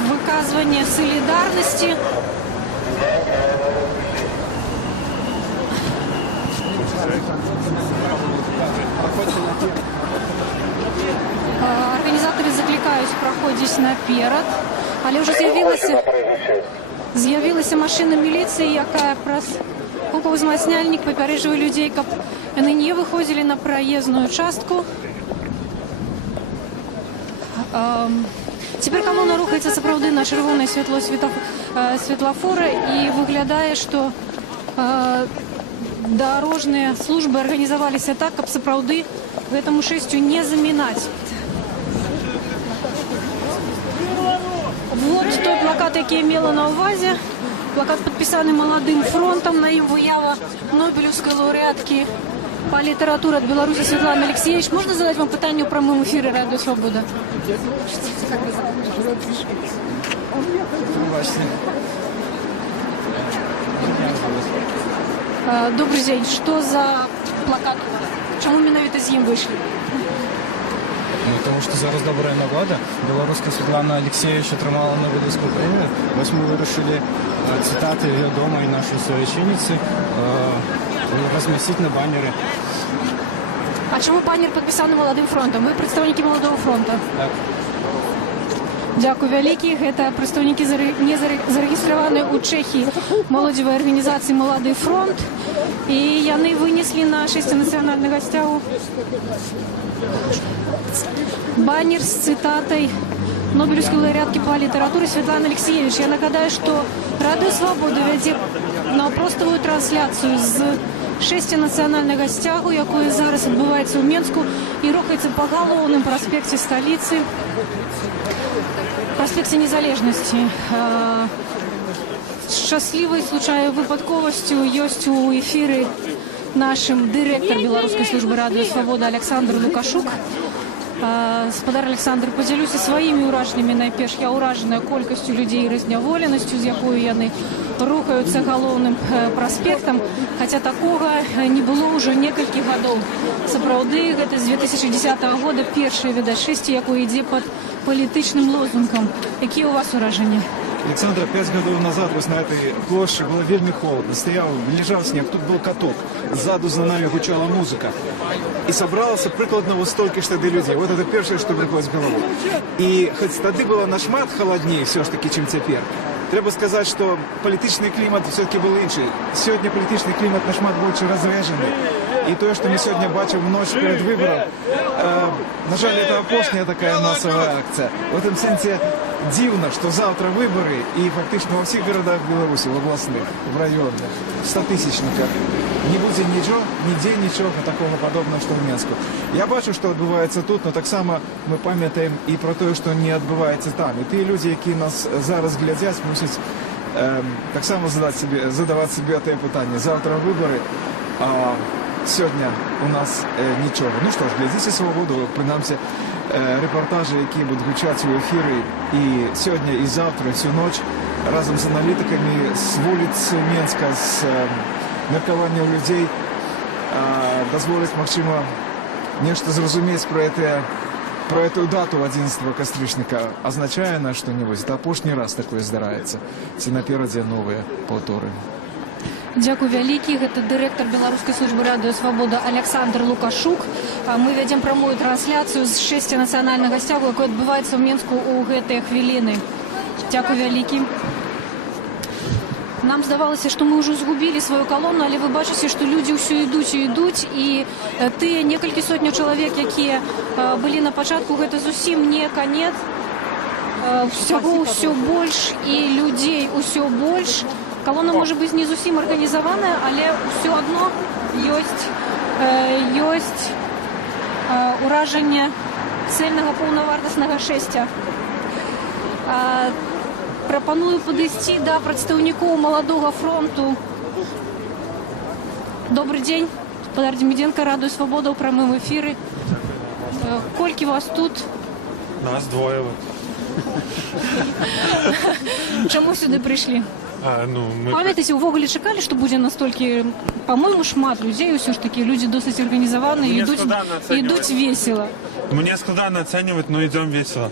выказывание солидарности. Организаторы закликаюць праходзіць наперад, але ўжо з'явілася машина міліцыі, якая праз гукаўзмацняльнік папярэджвае людзей, каб яны не выходзілі на праезную частку. Цяпер калона рухаецца сапраўды на чырвонае святло светлафора, і выглядае, што дарожныя службы арганізаваліся так, каб сапраўды гэтаму шэсцю не замінаць. Вот той плакат, які я мела на ўвазе. Плакат падпісаны Маладым фронтам, на ім выява нобелеўскай лаўрэаткі па літаратуры ад Беларусі Светланы Алексеевич. Можна задаць вам пытанне ў прамым эфіры Радыё Свабода? Добрый день. Что за плакат у вас? Чому менавіта з ім выйшлі? Тому що зараз добра нагода. Білоруська Світлана Алексеєвич отримала Нобелівську премію. Ось ми вирішили цитати відомої нашої священниці розмістити на банері. А чому банер підписаний Молодим фронтом? Ви представники Молодого фронту? Так. Дякую вялікі. Гэта прадстаўнікі зарэгістраваныя ў Чэхіі моладзевай арганізацыі «Малады фронт». І яны вынеслі на шэсце нацыянальнага сцягу баннер с цитатой нобелевской лауреатки по литературе Светланы Алексеевич. Я нагадаю, что Радио Свобода вядзе наўпроставую трансляцию з шэсце нацыянальнага сцягу, якое зараз адбываецца ў Менску і рухаецца па галоўным праспекце сталіцы, праспекце Незалежнасці. Шчаслівай случаю выпадковасцю ёсць у эфіры нашым дырэктар Беларускай службы Радыё Свабода Александр Лукашук. Спадар Александр, подзялюся сваімі ўражаннямі. Найперш, я ўражаная колькасцю людзей і разняволенасцю, з якой яны рухаюцца галоўным праспектам, хаця такога не было ўжо некалькі гадоў. Сапраўды, гэта з 2010 года першае, відаць, шэсце, якое ідзе пад палітычным лозунгам. Якія ў вас ўражанні? Александра, 5 годов назад вот на этой площади было вельми холодно, лежал снег, тут был каток, сзаду за нами гучала музыка. И собралось прикладно вот столько ж тады людей. Вот это первое, что приходит в голову. И хоть тады было нашмат холоднее все-таки, чем теперь, треба сказать, что политичный климат все-таки был інший. Сегодня политичный климат нашмат больше разреженный. И то, что мы сегодня бачим в ночь перед выбором, на жаль, это опошняя такая массовая акция. В этом сенсе дивно, что завтра выборы, и фактически во всех городах Беларуси, в областных, в районных, в 100-тысячниках, не будет ничего, нигде ничего такого подобного, что в Минску. Я бачу, что отбывается тут, но так само мы памятаем и про то, что не отбывается там. И те люди, які нас зараз глядят, мусять так само задавать себе те питання. Завтра вибори, а сьогодні у нас нічого. Ну що ж, глядите «Свободу», принаймні репортажі, які будуть гучати у ефірі і сьогодні, і завтра, і всю ніч, разом з аналітиками, з вулиць Мінська, з міркуванням людей, дозволить, можливо, нечто зрозуміти про эту дату 11 кастрычника. Означає на что-нибудь? Это опошний раз такое здараецца. Ці наперадзе новыя паўторы. Дякую вялікі. Гэта дырэктар Беларускай службы Радыё Свабода Александр Лукашук. Мы вядзем прамую трансляцыю з шэсця нацыянальнага сцягу, якое адбываецца ў Менску ў гэтыя хвіліны. Дякую вялікі. Нам здавалося, што мы ўжо згубілі сваю калону, але вы бачыце, што людзі ўсё ідуць і ідуць, і тыя некалькі сотняў чалавек, якія былі на пачатку, гэта зусім не канец. Усяго ўсё больш і людзей усё больш. Калона можа быць не зусім арганізаваная, але ўсё адно ёсць уражанне цельнага паўнавартаснага шэсця. Прапаную падысці да прадстаўнікоў маладога фронту. Добрый дзень, гаспадар Демиденко, Радыё Свабода ў прамым эфіры. Колькі вас тут? Нас двое. Чаму сюды прыйшлі? Мы... Памятаеце, увогуле чакалі, што будзе настолькі, по-моему, шмат людзей, ўсё ж такі людзі досыць арганізаваныя, ідуць весела. Мне складана ацэньваць, но ідём весела.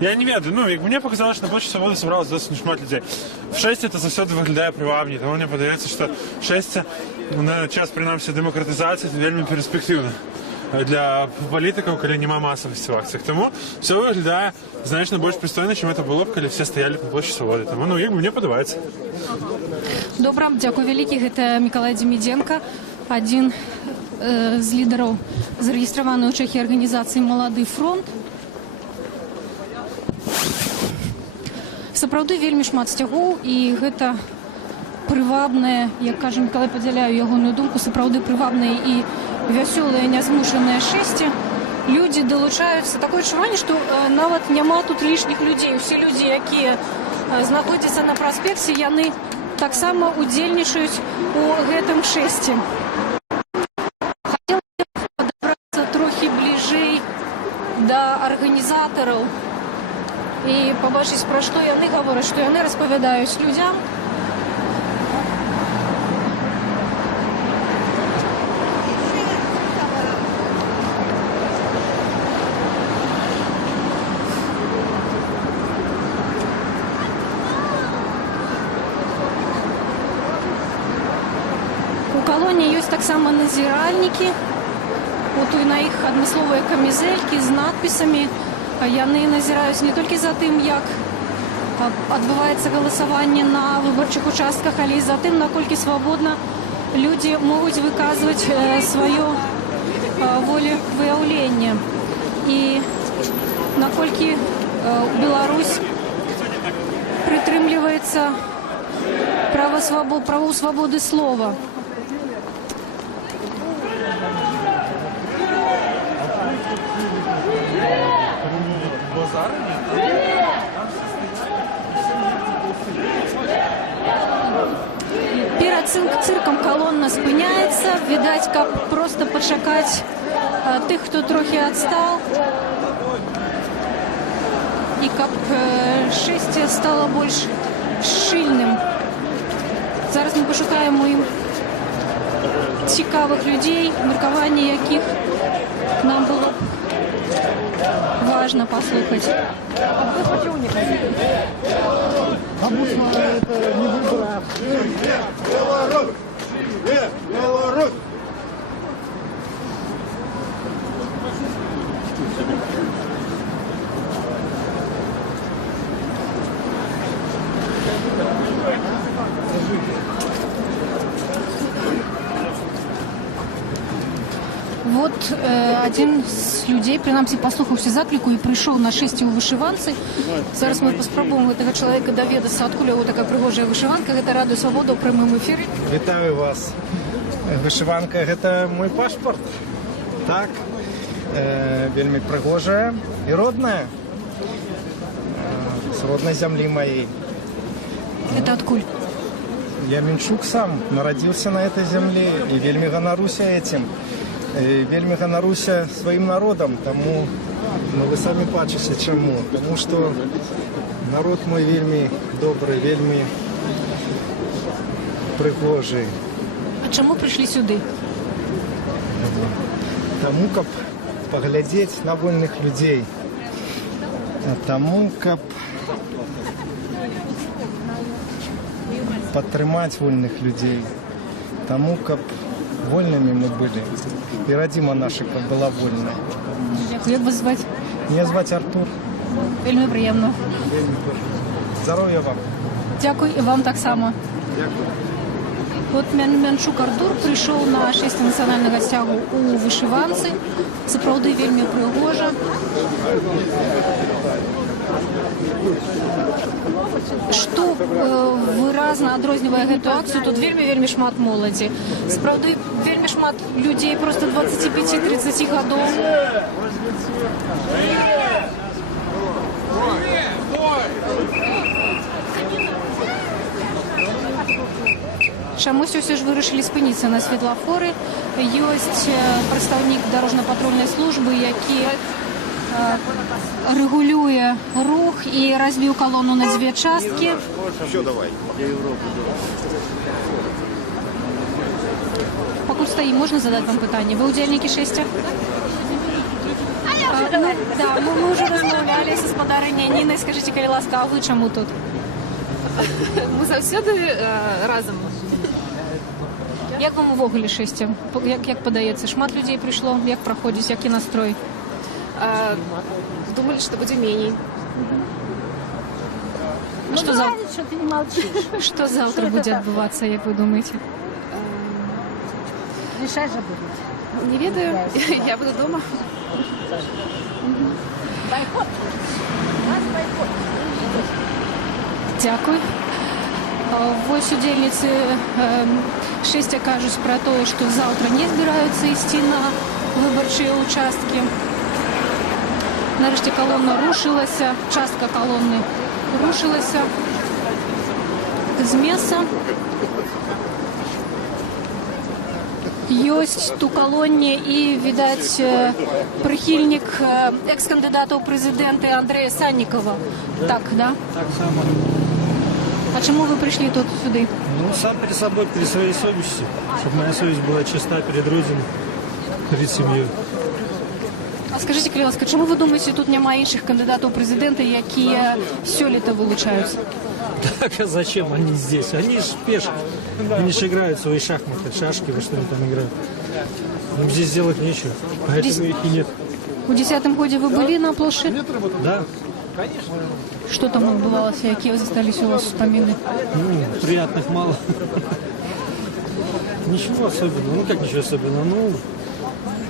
Я не ведаю, мне показалось, что на площади Свободы собралось достаточно шмат людей. В 6 это заўсёды выглядае прывабней, тому мне падаецца, што 6 на час прынамсі дэмакратызацыі это вельмі перспектыўна для палітыкаў, калі няма масавасці в акцыях. Тому все выглядае значна больш прыстойна, чым это было б, калі все стаялі на площади Свободы. Тому мне падабаецца. Добра, дзякуй вялікі. Гэта Мікалай Демиденко, адзін з лідараў зарэгістраванай у Чэхіі арганізацыі «Малады фронт». Сапраўды вельмі шмат сцягоў, і гэта прывабнае, як кажа Мікалай, падзяляю ягоную думку, сапраўды прывабнае і вясёлае нязмушанае шэсце. Людзі далучаюцца. Такое адчуванне, што нават няма тут лішніх людзей. Усе людзі, якія знаходзяцца на праспекце, яны таксама удзельнічаюць у гэтым шэсце. Хацела б падабрацца трохі бліжэй да арганізатараў і пабачыць, пра што яны гавораць, што яны распавядаюць людзям. У калоне ёсць таксама назіральнікі. От на іх адмысловыя камізэлькі з надпісамі. Яны назіраюць не толькі за тым, як адбываецца галасаванне на выбарчых участках, але і за тым, наколькі свабодна людзі могуць выказваць сваё волевыяўленне. І наколькі Беларусь прытрымліваецца праву свабоды слова. Перад цыркам калона спыняецца, відаць, каб проста пачакаць тых, хто трохі адстаў, і каб шэсце стала больш шчыльным. Зараз мы пашукаем у ім цікавых людзей, меркаванне якіх нам было важно послухать. Беларусь! Вот один з людзей, прынамсі, паслухаўся закліку і прыйшоў на шэсце ў вышыванцы. Зараз мы паспрабуем гэтага чалавека даведацца, адкуль яго такая прыгожая вышыванка. Гэта Радыё Свабода ў прамым эфіры. Вітаю вас. Вышыванка – гэта мой пашпарт. Так, вельмі прыгожая і родная. З роднай зямлі маей. Это адкуль? Я Менчук сам, нарадзіўся на этой земле і вельмі ганаруся этим. Вельмі ганаруся сваім народам, таму вы самі бачыце чаму. Таму што народ мой вельмі добры, вельмі прыгожы. А чаму прыйшлі сюды? Таму, каб паглядзець на вольных людзей. Таму, каб падтрымаць вольных людзей. Таму, каб вольнымі мы былі. І радзіма наша, каб была вольная. Як вас зваць? Меня зваць Артур. Вельмі прыемна. Здоров'я вам. Дзякуй і вам таксама. От Мянчук Артур прийшов на шесте нацыянальнага сцягу у вышыванцы. Сапраўды вельмі прыгожа. Што выразна адрознівае гэтую акцыю, тут вельмі шмат моладзі. Сапраўды вельмі шмат людзей проста 25-30 гадоў. Чамусь усе ж вырашылі спыніцца на светлафоры. Ёсць прадстаўнік дарожна-патрульнай службы, які рэгулюе рух і разбіў калону на дзве часткі. Пакуль стаім, можна задаць вам пытанне? Вы ўдзельнікі шэсця? Да, мы ўжо размаўлялі са спадарыняй Нінай. Скажыце, калі ласка, а вы чаму тут? Мы заўсёды разам. Як вам увогуле шэсце? Як падаецца? Шмат людзей прыйшло? Як праходзіць? Які настрой? Думали, что будет менее. Что завтра будет отбываться, як вы думаете? Решать же будет. Не ведаю. Я буду дома. Бойкот. У нас бойкот. Дзякуй. Вось удзельніцы шэсця кажуць пра тое, што заўтра не збіраюцца ісці на выбарчыя ўчасткі. Нарэшце калона рушылася, частка калоны рушылася з месца. Ёсць у калоне і, відаць, прыхільнік экс-кандыдата ў прэзідэнты Андрэя Саннікава. Так, да? Так само. А чему вы пришли тут сюда? Ну, сам перед собой, перед своей совестью, чтобы моя совесть была чиста перед Родиной, перед семьей. А скажите, Клеваска, чему вы думаете, тут нема інших кандидатов в президенты, якія сёлета вылучаются? Так, а зачем они здесь? Они ж пешки. Они ж играют свои шахматы, шашки, во что они там играют. Им здесь делать нечего, поэтому их и нет. У 10-м году вы были на площади? Да. Что там отбывалось, какие застались у вас вспомины? Ну, приятных мало. Ничего особенного. Ну, как ничего особенного? Ну,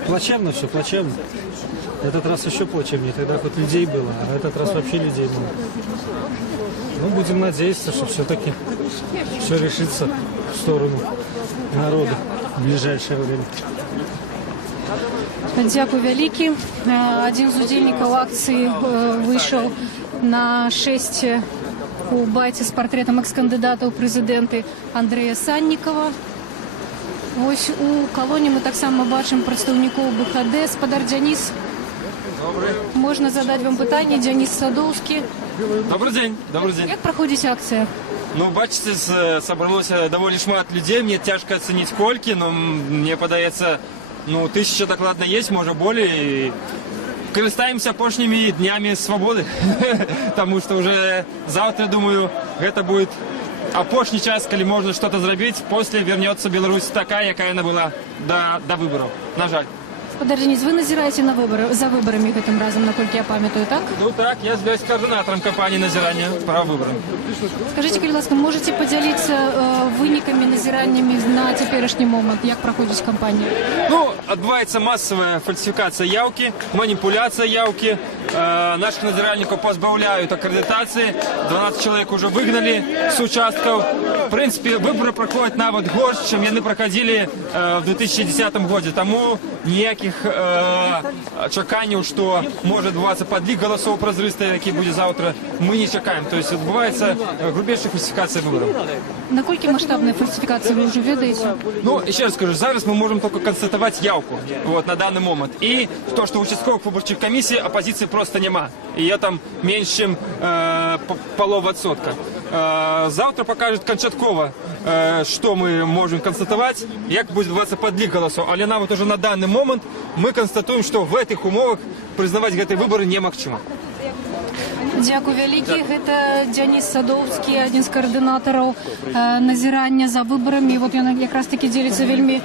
плачевно все, плачевно. Этот раз еще плачевнее. Тогда хоть людей было, а этот раз вообще людей было. Ну, будем надеяться, что все-таки все решится в сторону народа в ближайшее время. Дякую вялікі. Адзін з удзельнікаў акцыі выйшаў на шэсце у байце з партрэтам экс-кандыдата ў прэзідэнты Андрэя Саннікава. Вось у калоне мы таксама бачым прадстаўнікоў БХД. Спадар Дзяніс, можна задаць вам пытанне? Дзяніс Садоўскі. Добрый день, добрый день. Як праходзіць акцыя? Ну, бачите, собралося даволі шмат людей. Мне тяжко оценить колькі, но мне падаецца, ну, 1000 докладно есть, может более. Користаемся апошнімі днями свободы, потому что уже завтра, думаю, это будет апошні час, коли можно что-то зробить. После вернется Беларусь такая, якая она была до выборов. На жаль. Спадар Дзяніс, вы назіраеце на выборы, за выборами гэтым разом, наколькі я памятаю, так? Ну так, я являюсь координатором кампании назирания про выборы. Скажите, калі ласка, можете поделиться вынікамі, назіраннями на цяперашні момент, як праходзіць кампанія? Ну, отбывается массовая фальсификация явки, манипуляция явки. Наших назиральников позбавляют аккредитации. 12 человек уже выгнали с участков. В принципе, выборы проходят нават горш, чем яны проходили в 2010 году. Тому никаких чаканняў, что может отбываться подлик голосов празрыстая, які будет завтра, мы не чакаем. То есть отбывается грубейшая фальсификация выборов. Наколькі масштабные фальсификации вы уже ведаете? Ну, еще раз скажу, зараз мы можем только констатовать явку вот, на данный момент. И то, что в участковых выборчих комиссий оппозиции просто нема. Ее там меньше, чем полова отсотка. Завтра покажет кончатково, что мы можем констатовать, як будет відбуватися подлік голосов. Але навіть уже на данный момент мы констатуем, что в этих умовах признавать гэты выборы немагчыма. Дякую вялікі. Гэта Дзяніс Садоўскі, адзін з каардынатараў назірання за выбарамі. Вот ён якраз таки дзеліцца вельмі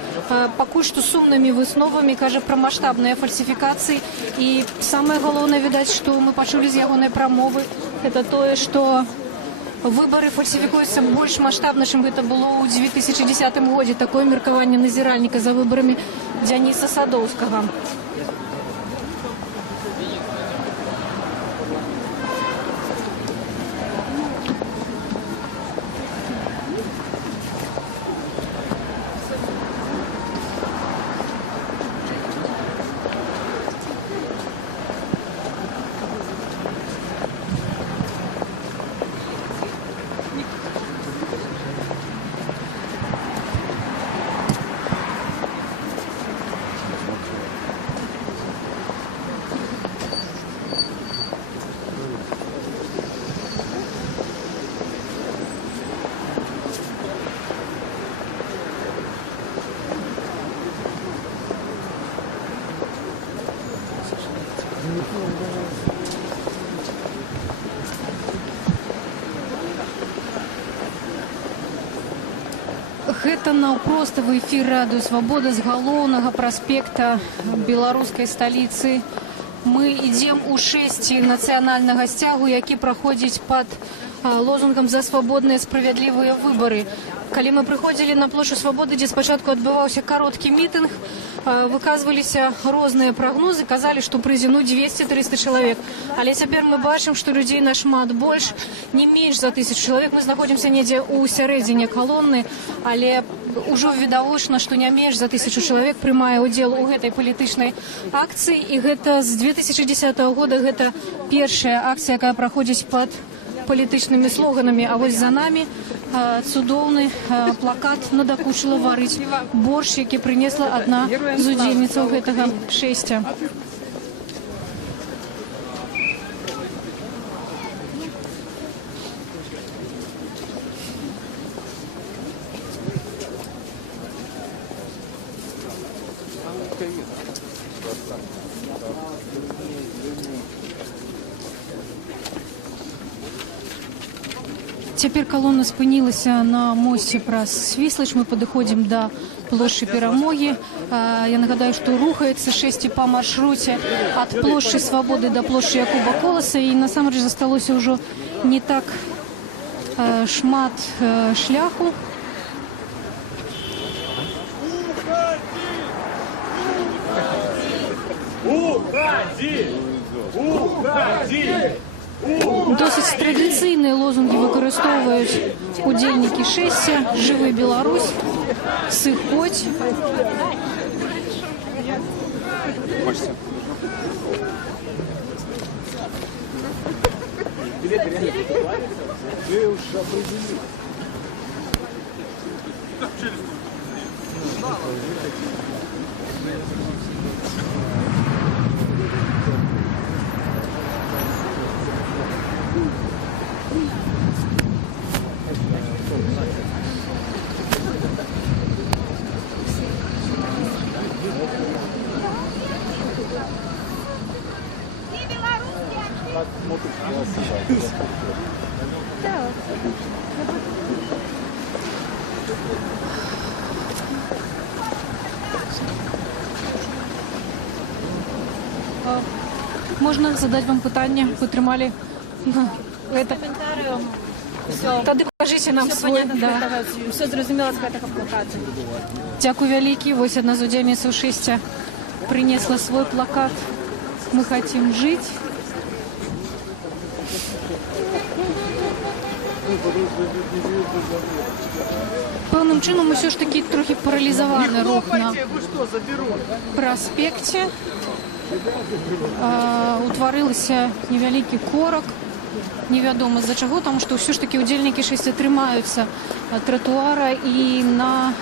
пакуль што сумнымі высновамі, кажа пра маштабныя фальсіфікацыі. І самае галоўнае, відаць, што мы пачулі з ягонай прамовы, гэта тое, што выборы фальсифікуюцца больш маштабна, чым гэта было ў 2010 годзе. Такое меркаванне назіральніка за выбарамі Дзяніса Садоўскага. Гэта наўпроставы эфір радыё Свабода з галоўнага праспекта беларускай сталіцы. Мы ідзем у шэсці нацыянальнага сцягу, які праходзіць пад лозунгам «За свабодныя справядлівыя выбары». Калі мы прыходзілі на плошчу Свабоды, дзе спачатку адбываўся кароткі мітынг, выказваліся розныя прагнозы, казалі, што прыйдзе 200-300 чалавек. Але цяпер мы бачым, што людзей нашмат больш, не менш за 1000 чалавек. Мы знаходзімся недзе ў сярэдзіне калоны, але ўжо відавочна, што не менш за 1000 чалавек прымае ўдзел у гэтай палітычнай акцыі. І гэта з 2010 года гэта першая акцыя, якая праходзіць пад палітычнымі слоганамі. А вось за намі цудоўны плакат «Надакучыла варыць борщ», які прынесла адна з удзельніцаў гэтага шэсця. Цяпер калона спынілася на мосце праз Свіслач. Мы падыходзім да плошчы Перамогі. Я нагадаю, што рухаецца шэсці па маршруце ад плошчы Свабоды да плошчы Якуба Коласа, і насамрэч засталося ўжо не так шмат шляху. Уходи! Уходи! Досыць традыцыйныя лозунгі выкарыстоўваюць удзельнікі шэсця. «Жывы Беларусь», «Сыходзь». Можна задаць вам пытанне? Вы трымалі гэта? Тады пакажыце нам свой. Все зразумела з гэтага плаката. Дзякуй вялікі. Вось адна з удзельніцаў шэсця прынесла свой плакат «Мы хотим жить». Пэўным чынам усё ж такі трохі паралізаваны рух на праспекце. Утварылася невялікі корак. Невядома з-за чаго, таму што ўсё ж такі удзельнікі шэсця трымаюцца тратуара і на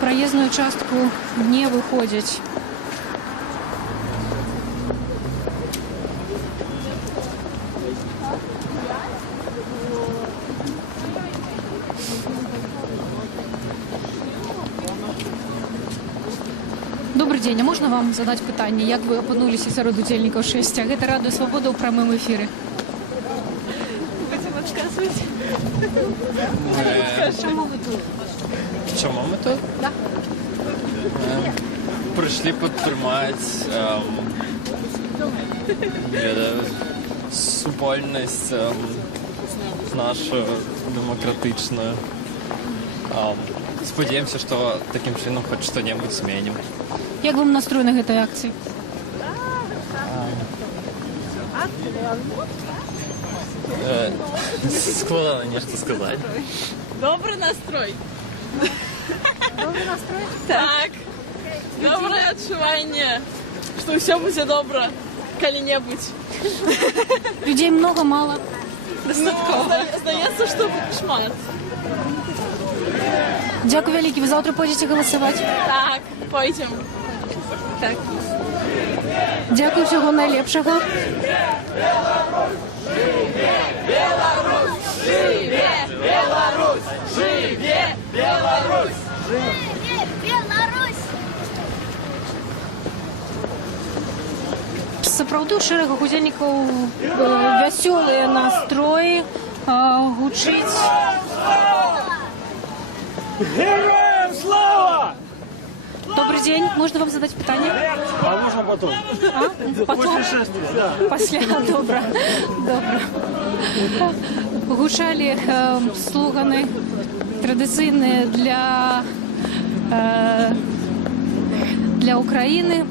праезную частку не выходзяць. Добрый день, а можно вам задать пытанне, як вы апынуліся сярод удзельнікаў шэсця? Гэта радыё Свабода ў прамым эфіры. Будем адказваць. Чому ви тут? Чому ми тут? Да. Прийшли підтримати супольність нашу демократичну. Сподіваємося, що таким чином хоч що-небудь змінимо. Як вам настрой на гэтай акцыі? Складно нечто сказати. Добрий настрой. Добрий настрой? Так. Доброе адчуванне, што ўсё будзе добра калі-небудзь. Людей много, мало? Дастаткова. Здаецца, што шмат. Дякую вялікі. Вы завтра пойдзеце галасаваць? Так, пойдзем. Так. Дякую, всього найлепшага. Беларусь! Жыве Беларусь! Жыве Беларусь! Жыве Беларусь! Сапраўды ў шэрагах удзельнікаў вясёлыя настроі, гучыць. Героям слава! Добрый день, можно вам задать питание? А можно потом? Потом? После, добра. Гучалі слоганы традыцыйныя для Украины.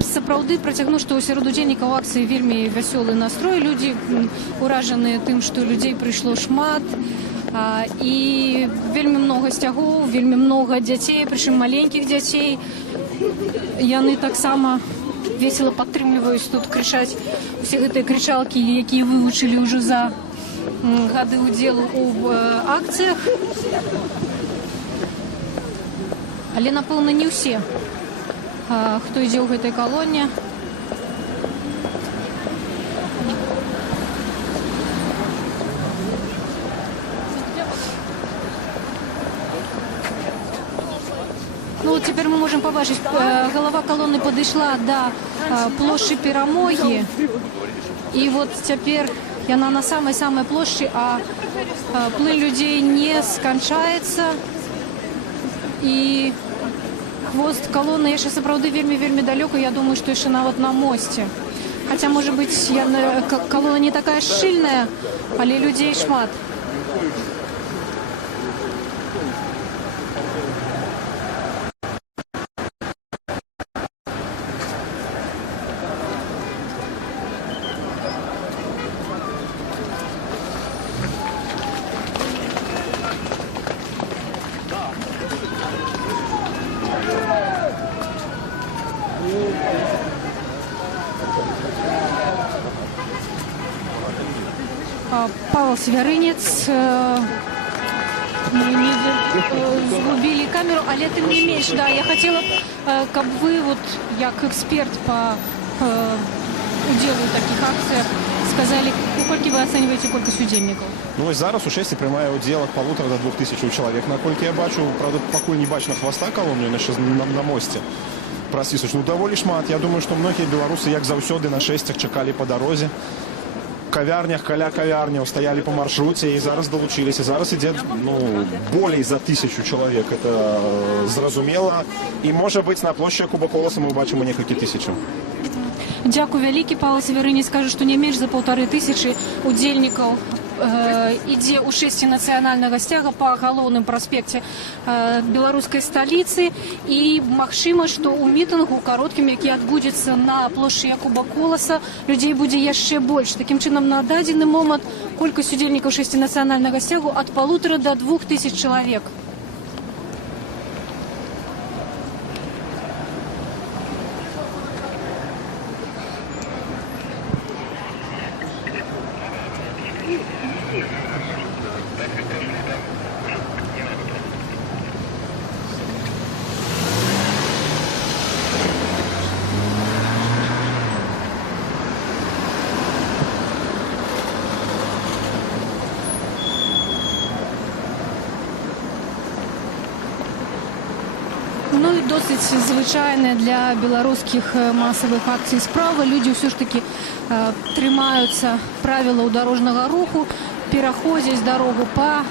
Сапраўды працягну, што сярод удзельнікаў акцыі вельмі вясёлы настрой. Людзі ўражаныя тым, што людзей прыйшло шмат. І вельмі много сцягоў, вельмі много дзяцей, прычым маленькіх дзяцей. Яны таксама весела падтрымліваюць тут крычаць усе гэтыя крычалкі, якія вывучылі ўжо за гады ўдзелу ў акцыях. Але, напэўна, не ўсе, хто ідзе ў гэтай калоне. Ну, вот теперь мы можем побачить, голова колонны подошла до площади Перамоги. И вот теперь она на самой-самой площади, а плынь людей не скончается. И хвост колонны яшчэ сапраўды вельмі далёка. Я думаю, что яшчэ нават на мосце. Хотя, может быть, колонна не такая шчыльная, але людей шмат. Павел Северинец, згубили камеру, але тым не менш, да, я хотела, каб вы, вот, як эксперт по удзелу ў таких акцыях, сказали, колькі вы оцениваете колькасць удзельнікаў? Ну, ось зараз у шэсці прымае удзел ад 1,5 до 2,000 чалавек, наколькі я бачу, правда, пакуль не бачна хвоста колонны, яшчэ на мосце. Прасвісуць, ну, даволі шмат. Я думаю, што многія беларусы, як заўсёды, на шэсцях чакалі па дарозе. Кавярнях, каля кавярняў стаялі па маршруце і зараз далучыліся. Зараз ідзе, ну, болей за 1000 чалавек. Это зразумела. І, можа быць, на плошчы Куба Коласа мы бачым некалькі тысячаў. Дякую вялікі. Павел Северинец кажа, што не менш за 1500 удзельнікаў ідзе ў шэсці нацыянальнага сцяга па галоўным праспекце беларускай сталіцы. І магчыма, што ў мітынгу кароткім, які адбудзецца на плошчы Якуба Коласа, людзей будзе яшчэ больш. Такім чынам, на дадзены момант колькасць удзельнікаў шэсці нацыянальнага сцягу ад 1,5 до 2000 чалавек. Ну і досить звичайне для беларускіх масавых акцый справа. Людзі ўсё ж таки трымаюцца правілаў дарожнага руху, пераходзяць дарогу па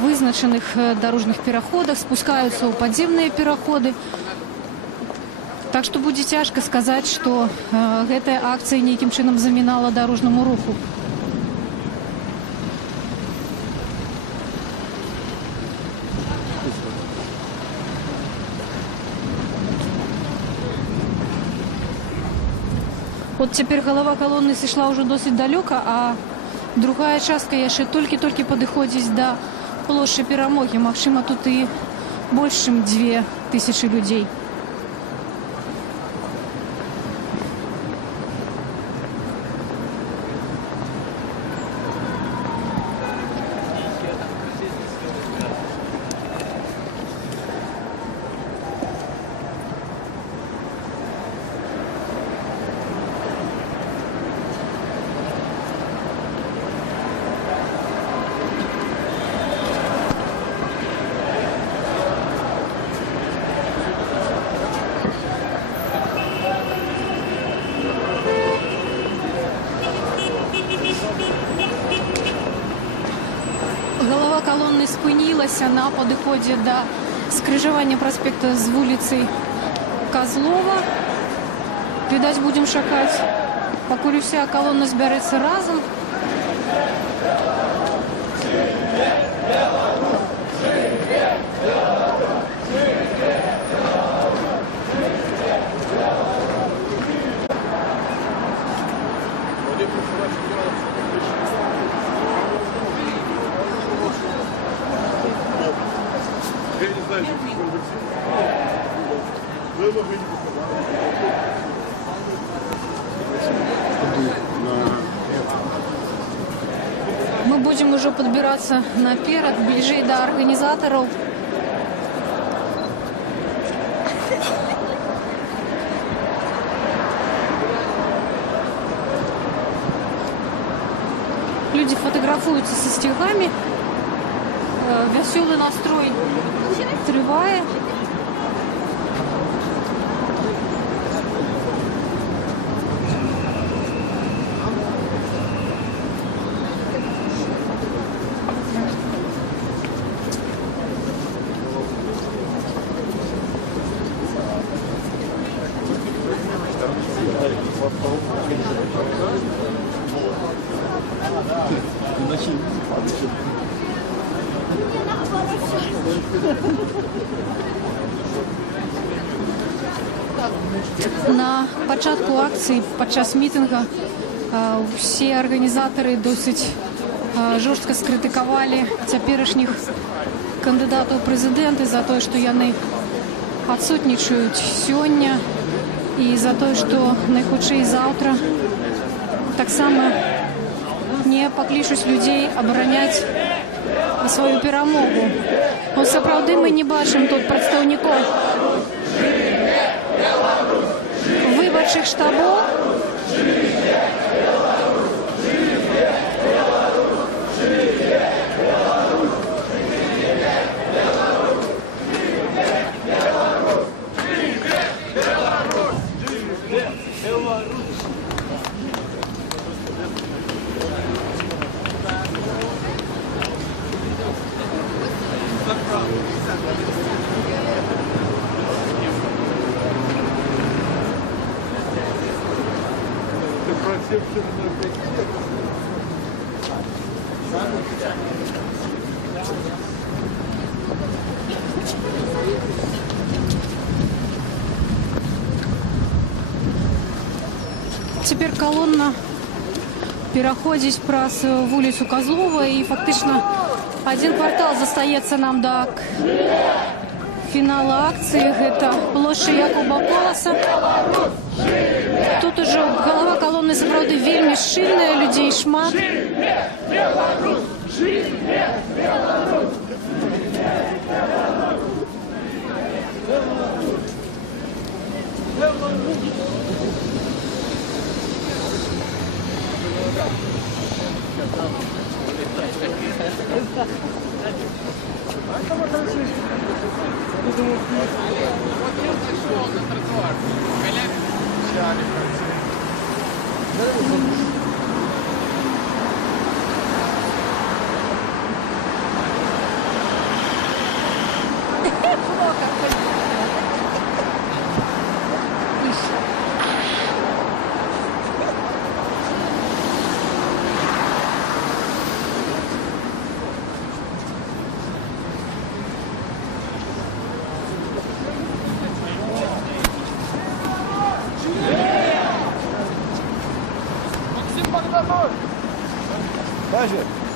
вызначаных дарожных пераходах, спускаюцца ў падземныя пераходы. Так што будзе цяжка сказаць, што гэтая акцыя нейкім чынам замінала дарожнаму руху. От цяпер галава калоны сышла ўжо досыць далёка, а другая частка яшчэ толькі-толькі падыходзіць да плошчы Перамогі. Магчыма, тут і больш, чым 2000 людзей. Голова колонны спынілася на падыходзе да скрыжавання праспекта з вуліцай Козлова. Відаць, будзем чакаць, пакуль уся колонна збярэцца разам. Мы будем уже подбираться наперед, ближе до организаторов. Люди фотографуются со стихами. Веселый настрой триває. На пачатку акцыі падчас мітынга усе арганізатары досыць жорстка скрытыкавалі цяперашніх кандыдатаў у прэзідэнты за тое, што яны адсутнічаюць сёння і за тое, што найхутчэй заўтра таксама не паклічуць людзей абараняць сваю перамогу. Сапраўды мы не бачым тут прадстаўнікоў выбарчых штабоў. Цяпер колонна пераходзіць праз вуліцу Козлова, і фактычна один квартал застаецца нам да фінала акцыі. Гэта плошча Якуба Коласа. Тут ужо голова колонны сапраўды вельмі шчыльная, людзей шмат.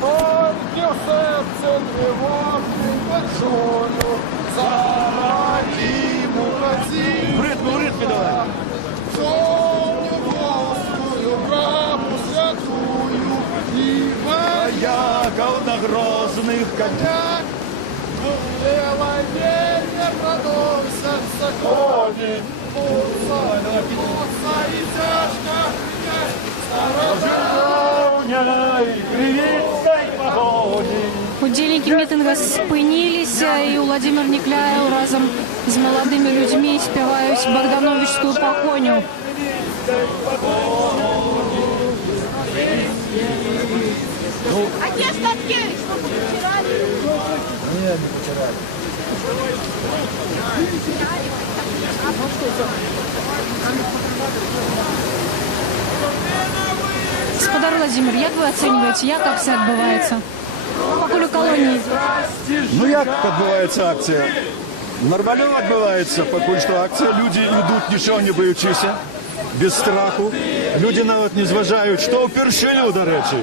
Тільки в серце тривожний большою, зарадім у хаті. В ритмі давай. Господу браму святую, і Вояков на грозних конях. Лева ветер продолся в законе, Муса и тяжко, Удзельнікі мітинга спыніліся, і Владимир Некляев разом з молодымі людзьмі спяваюць богдановічскую пахоню. А где Статкевич? Нет, не потеряли. Господар Владимир, як ви оцінюєте, як акція відбувається? Пакуль у колонії. Ну як відбувається акція? Нормально відбувається, поки що акція. Люди йдуть, нічого не боючися, без страху. Люди навіть не зважають, що вперше, до речі,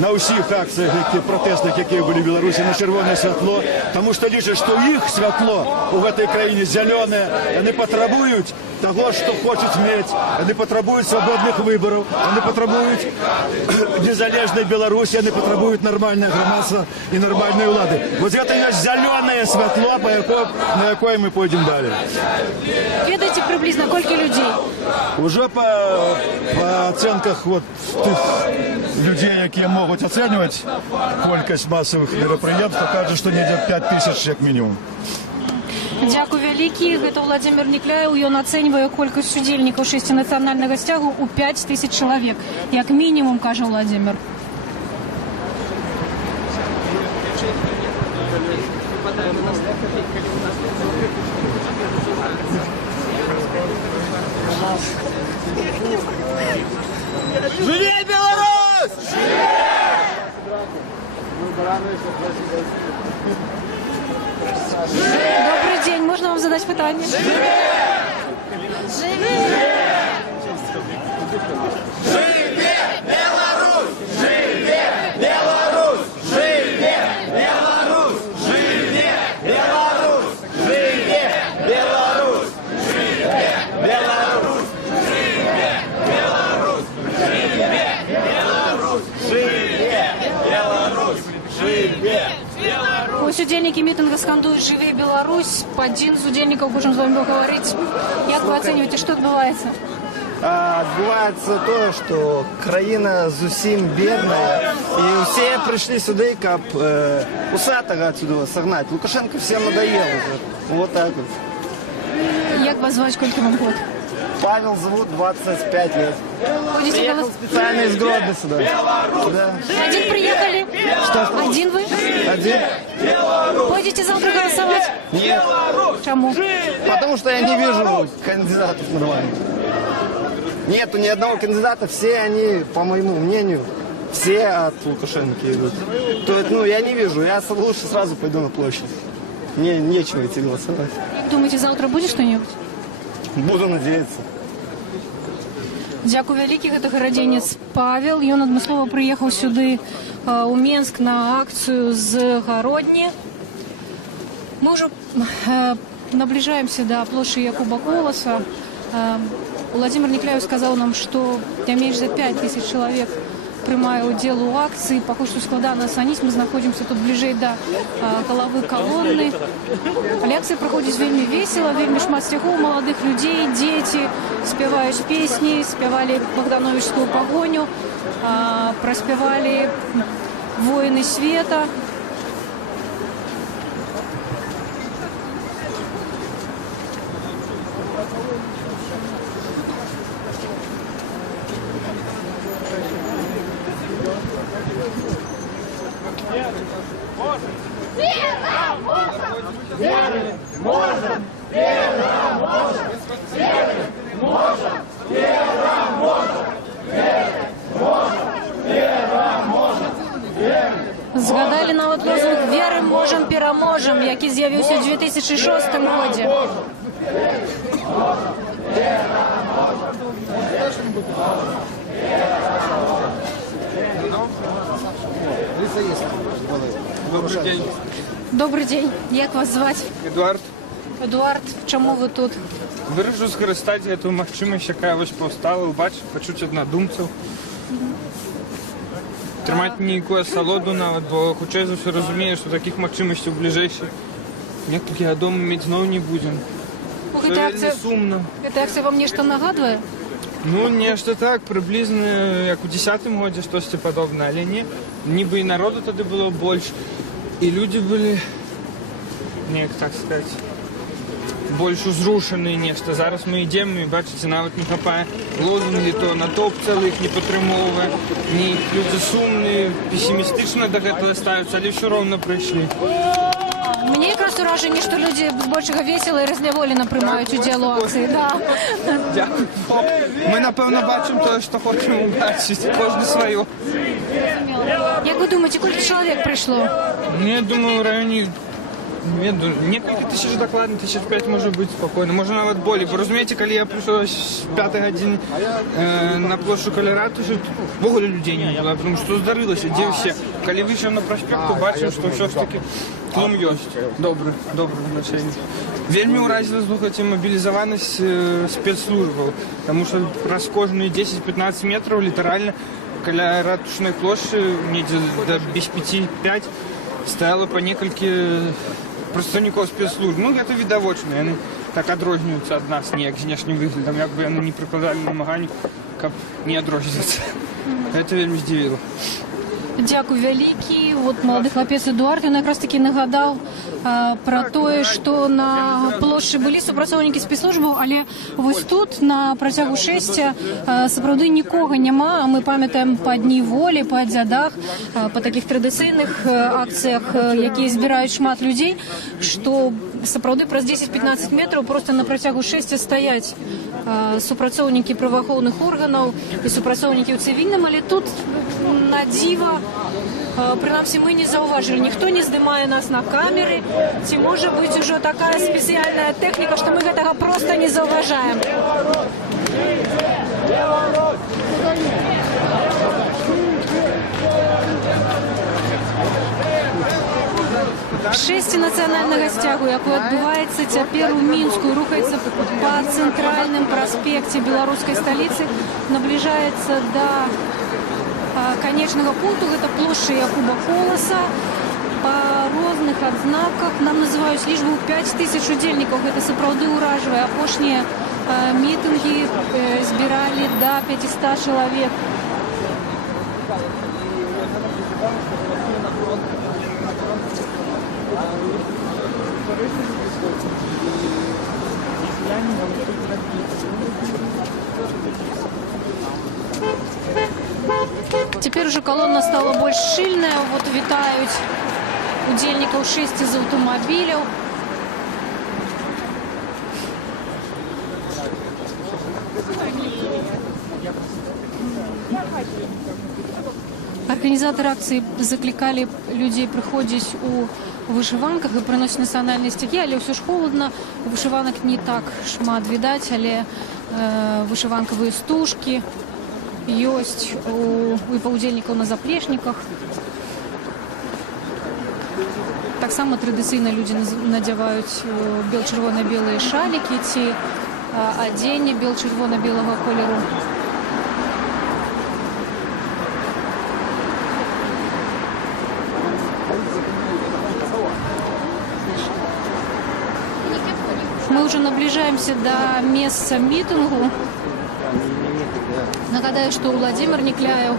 на усіх акціях, протестах, які були в Білорусі, на червоне світло, тому що лише, що їх світло у цій країні зелене, вони потребують того, що хочуть мати, вони потребують свободних виборів, вони потребують незалежної Білорусі, вони потребують нормального громадства і нормальної влади. Ось це є зелене світло, на яке ми підемо далі. Ведаєте приблизно, скільки людей? Уже по оцінках тих людей, які можуть оцінювати кількість масових мероприятий, кажуть, що не йде 5 тисяч як мінімум. Дякую вялікі. Гэта Владимир Некляев. Ён ацэньвае колькасць удзельнікаў шестинацыянальнага сцягу ў 5 тысяч чалавек. Як мінімум, кажа Владимир. Живи, Беларусь! Добрый день, можно вам задать питание? Живи! Беларусь! Живи! Беларусь! Живи! Беларусь! Живи! Беларусь! Живи! Беларусь! Живи! Беларусь! Живи! Беларусь! Живи! Беларусь! Живи! Ось удзельнікі мітинга скандуюць «Жыве Беларусь». Адзін з удзельнікаў можам з вами паговорыць. Як вы ацэньваеце, што адбываецца? Адбываецца тое, што краіна зусім бедная, і ўсе прыйшлі сюды, каб усатага отсюда сагнаць. Лукашенко всем надоел уже. Вот так вот. Як вас зваць, колькі вам год? Павел зовут, 25 лет. Приехал специально из Гродно сюда. Да. Один приехали? Что? Один вы? Один. Пойдете завтра голосовать? Нет. Чему? Потому что я не вижу кандидатов нормальных. Нету ни одного кандидата, все они, по моему мнению, все от Лукашенко идут. То есть, я не вижу, я лучше сразу пойду на площадь. Мне нечего идти голосовать. Думаете, завтра будет что-нибудь? Буду надеяться. Дзякуй вялікі, гэта гарадзенец Павел. Ён адмыслова прыехаў сюды у Менск на акцыю з Гародні. Мы ўжо набліжаемся да плошчы Якуба Коласа. Владимир Некляев сказаў нам, што не менш за 5 тысяч чалавек прымае ўдзел у акцыі. Пакуль што складана ацаніць, мы знаходзімся тут бліжэй да галавы калоны. Але акцыя праходзіць вельмі весела, вельмі шмат сцягоў маладых людзей, дзеці спяваюць песні, спявалі богдановічскую пагоню, праспявалі «Воіны света». Згадалі нават лозунг «Верым, можам, пераможам», які з'явіўся ў 2006 годзе. Добрий день. Добрий день. Як вас звати? Едуард. Едуард, чому ви тут? Вирішив скористати цю можливість, яка ось повстала, побачити, почути однодумців. Тримати ніяку асолоду навіть, бо хоча за все розумію, що таких можливостей в ближайші кілька років мати знову не будемо. Це сумно. Ця акція вам нечто нагадує? Ну, нечто так, приблизно, як у 10-му году, щось подобне, але ні. Ніби і народу тоді було більше, і люди були, як так сказати, більш зрушені нечто. Зараз ми йдемо і бачите, навіть не хапає лозунги, то натовп цілих не підтримовує, ні, люди сумні, песимістично до цього ставляться, але все одно прийшли. Мені якраз враження, що люди більше весело і розневолено приймають уділ у акції. Да. Дякую. Ми, напевно, бачимо те, що хочемо бачити, кожен своє. Як ви думаєте, скільки чоловік прийшло? Ну, я думаю, в районі несколько тисяч докладно, 1005 може бути спокійно, може навіть більше. Бо розумієте, коли я прийшов з 5 години на площу Калерати, в огулі людей не було, тому що здарилося, де всі. Коли вийшов на проспект, побачив, що все ж таки тлум є. Добре значення. Вельми уразила, слухайте, мобілізованість спецслужб, тому що раз кожні 10-15 метрів літерально біля Ратушної площі, без 5 стояло по несколько представників спецслужб. Ну, це видовочно, вони так відрізняються від нас, ніяк внешнім виглядом, якби вони не прикладали намагань, щоб не відрізнятися. Це вельми здивило. Дякую великий. Вот молодий хлопець Едуард, він якраз таки нагадав про те, що на площі були супрацовники спецслужб, але ось тут на протягу шестя справді нікого нема. А ми пам'ятаємо по Дні волі, по дядах, по таких традиційних акціях, які збирають шмат людей, що справді праз 10-15 метрів просто на протягу шестя стоять супрацовники правоохоронних органів і супрацовники у цивільному, але тут на диво, принаймні, ми не зауважили, ніхто не знімає нас на камери, ці може бути вже така спеціальна техніка, що ми цього просто не зауважаємо. Шесте національного стягу, яке відбувається тепер у Мінську, рухається по центральному проспекті білоруської столиці, наближається до конечного пункту, это площадь Якуба Колоса. По різних ознаках нам називають лічбу 5000 удільників. Це справді уражує. Опошні мітинги збирали до 500 чоловік. Теперь уже колонна стала больше шильная. Вот вітають удельников 6 из автомобилей. Организаторы акции закликали людей приходить у вышиванках і приносить національні стяги, але все ж холодно, вишиванок не так шмат відать, але вишиванкові стужки есть у паўдзельнікаў на заплечніках. Таксама традыцыйна людзі надзяваюць бел-чырвона-белыя шалікі ці адзенне бел-чырвона-белага колеру. Мы уже наближаемся до места митингу. Нагадаю, что Владимир Никляев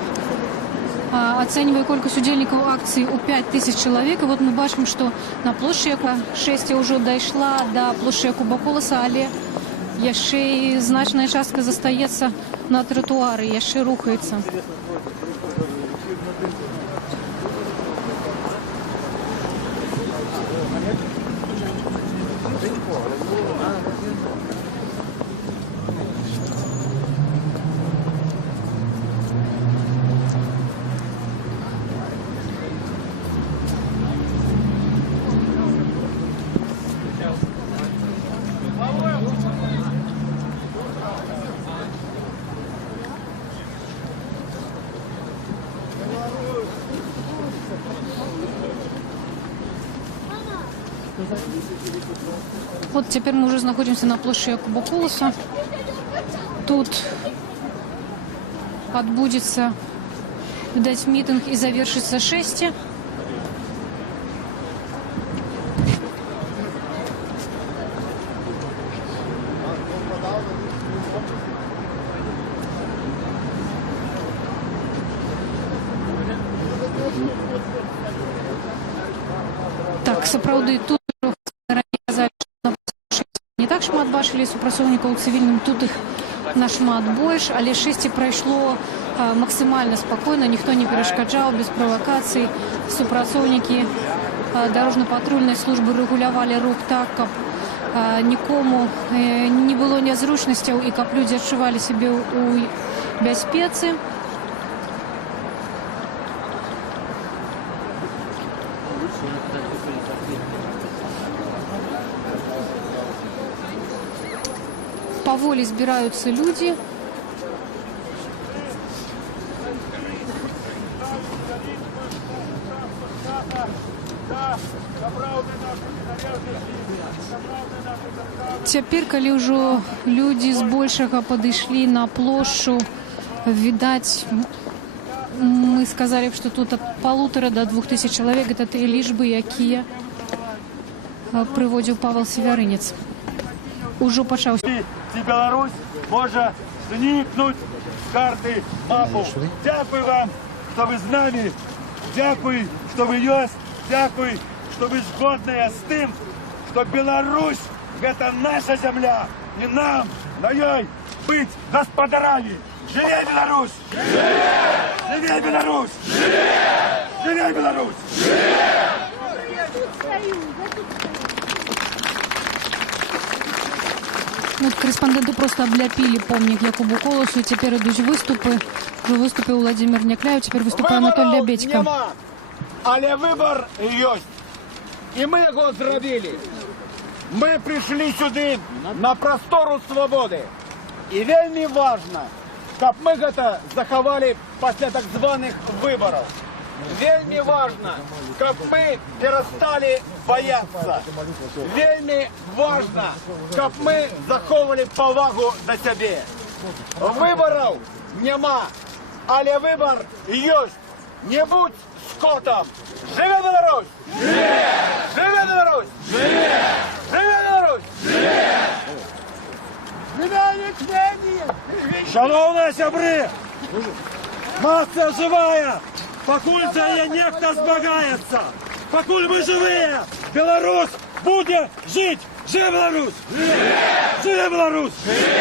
оценивает колькасць удзельнікаў акцыі у 5000 чалавек. И вот мы бачым, что на площади 6 уже дайшла до площади Якуба Колоса, але яшчэ і значная частка застаецца на тротуары, яшчэ рухаецца. Вот теперь мы уже находимся на площади Якуба Колоса. Тут отбудется, видать, митинг и завершится 6. Так, сапраўды, тут казалі, што не так шмат бачылі супрацоўнікаў цывільным, тут іх нашмат больш, але 6 прайшло максімальна спакойна, ніхто не перашкаджаў, без правакацый. Супрацоўнікі дарожна-патрульнай службы рэгулявалі рух так, каб нікому не было нязручнасцяў і каб людзі адчувалі сябе ў бяспецы. Поволі збираються люди. Цяпер, калі ўжо людзі збольшага падышлі на плошчу, відаць, мы сказалі, што тут ад 1,5 до 2,000 чалавек. Гэта тыя лічбы, якія прыводзіў Павел Севярынец. Ужо пачаўся. Беларусь може зникнуть з карти мапу. Дякую вам, що ви з нами. Дякую, що ви є. Дякую, що ви згодні з тим, що Беларусь – це наша земля. І нам на ній бути господарями. Живе Беларусь! Живе Беларусь! Живе Беларусь! Ну, кореспонденты просто обляпили помник Якубу Колосу, и теперь идут выступы. Уже выступил Владимир Некляев, теперь выступает Анатолий Лебедько. Нема, але вибор є. І ми його зробили. Ми прийшли сюди на простору свободи. І вельми важно, щоб ми це заховали після так званих виборів. Вельми важно, щоб ми перестали боятися. Вельми важно, щоб ми заховали повагу до себе. Виборів нема, але вибор є. Не будь скотом. Живе Беларусь! Живе! Живе Беларусь! Живе! Живе Беларусь! Живе! Шановні сябри, нація живая, покуль це нехто збагається, покуль ми живі, Беларусь буде жити. Живе Беларусь! Живе Беларусь! Живе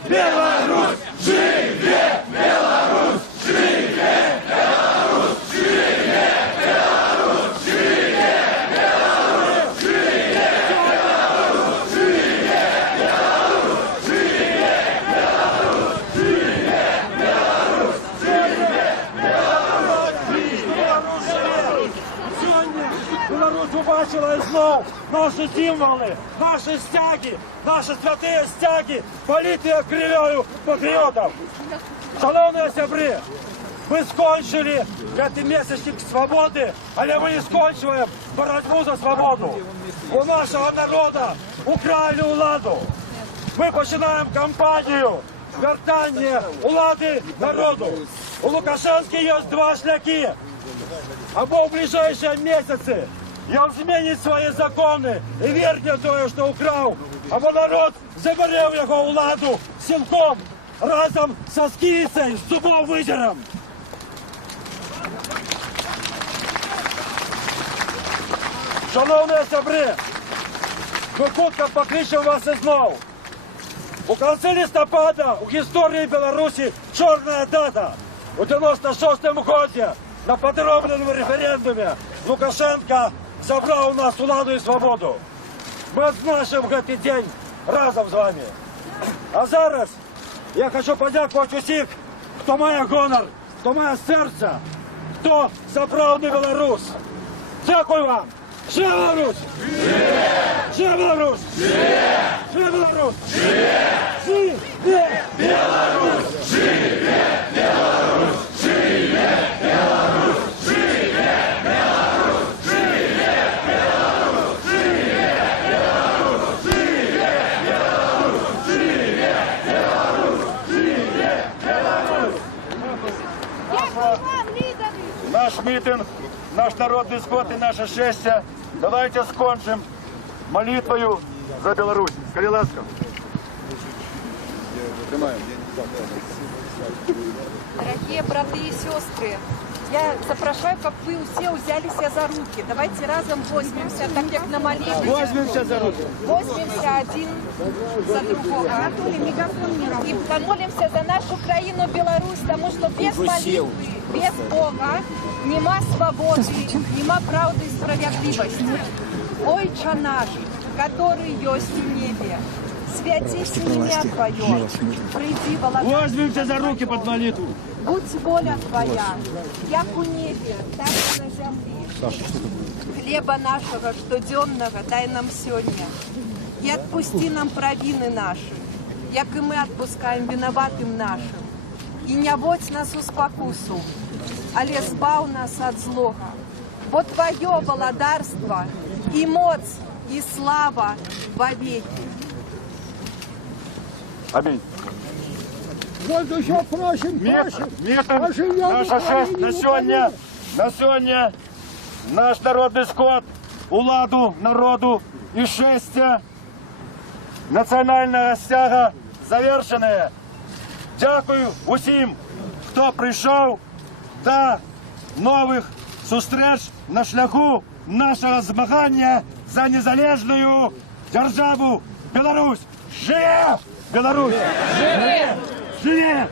Беларусь! Живе Беларусь! Живе Беларусь! Живе Беларусь! Живе Беларусь! Живе Беларусь! Живе Беларусь! Живе Беларусь! Живе Беларусь! Живе Беларусь! Сьогодні Білорусь побачила знов наші символи, наші стяги, наші святі стяги, політи кривою патріотів. Шановні сябри, ми скончили 5-місячник свободи, але ми не скончуємо боротьбу за свободу. У нашого народу украли владу. Ми починаємо кампанію вертання влади народу. У Лукашенка є два шляхи. Або в ближайшие месяцы он зменит свои законы и вернет то, что украл, або народ забере его владу силком разом со скицей, с зубом выдером. Шановні сябри, ми хутко покличемо вас знов. У кінці листопада у історії Білорусі чорна дата. У 96-му году на подробному референдумі Лукашенко забрав у нас владу і свободу. Ми відзначимо цей день разом з вами. А зараз я хочу подякувати усіх, хто має гонор, хто має серце, хто за правду Білорусь. Дякую вам! Живе Беларусь! Живе Беларусь! Живе Беларусь! Живе Беларусь! Живе Беларусь! Живе Беларусь! Живе Беларусь! Живе Беларусь! наш митинг, наш народный сход и наше шествие давайте скончим молитвою за Беларусь. Коли ласка. Дорогие браты и сестры, я запрошаю, как вы все взялись за руки. Давайте разом возьмемся, так как на молитве. Возьмемся за руки. Возьмемся один за другого. И помолимся за нашу краину Беларусь, потому что без молитвы, без Бога нема свободы, нема правды и справедливости. Ойче наш, который есть в небе, святись имя Твое, приди володарство. Возьмемся за руки под молитву. Будь воля Твоя, як у небе, так и на земле. Хлеба нашего штоденного дай нам сегодня. И отпусти нам провины наши, як и мы отпускаем виноватым нашим. И не вводь нас у спокусу, але збав нас от злога. Бо Твое володарство и моц, и слава вовеки. Аминь. Вот еще просим, Митинг, наша шесть на сегодня наш народный сход, уладу, народу и шестя національного стяга завершене. Дякую усім, хто прийшов, та нових зустріч на шляху нашого змагання за незалежну державу Білорусь. Живе Білорусь! Живе! Живе!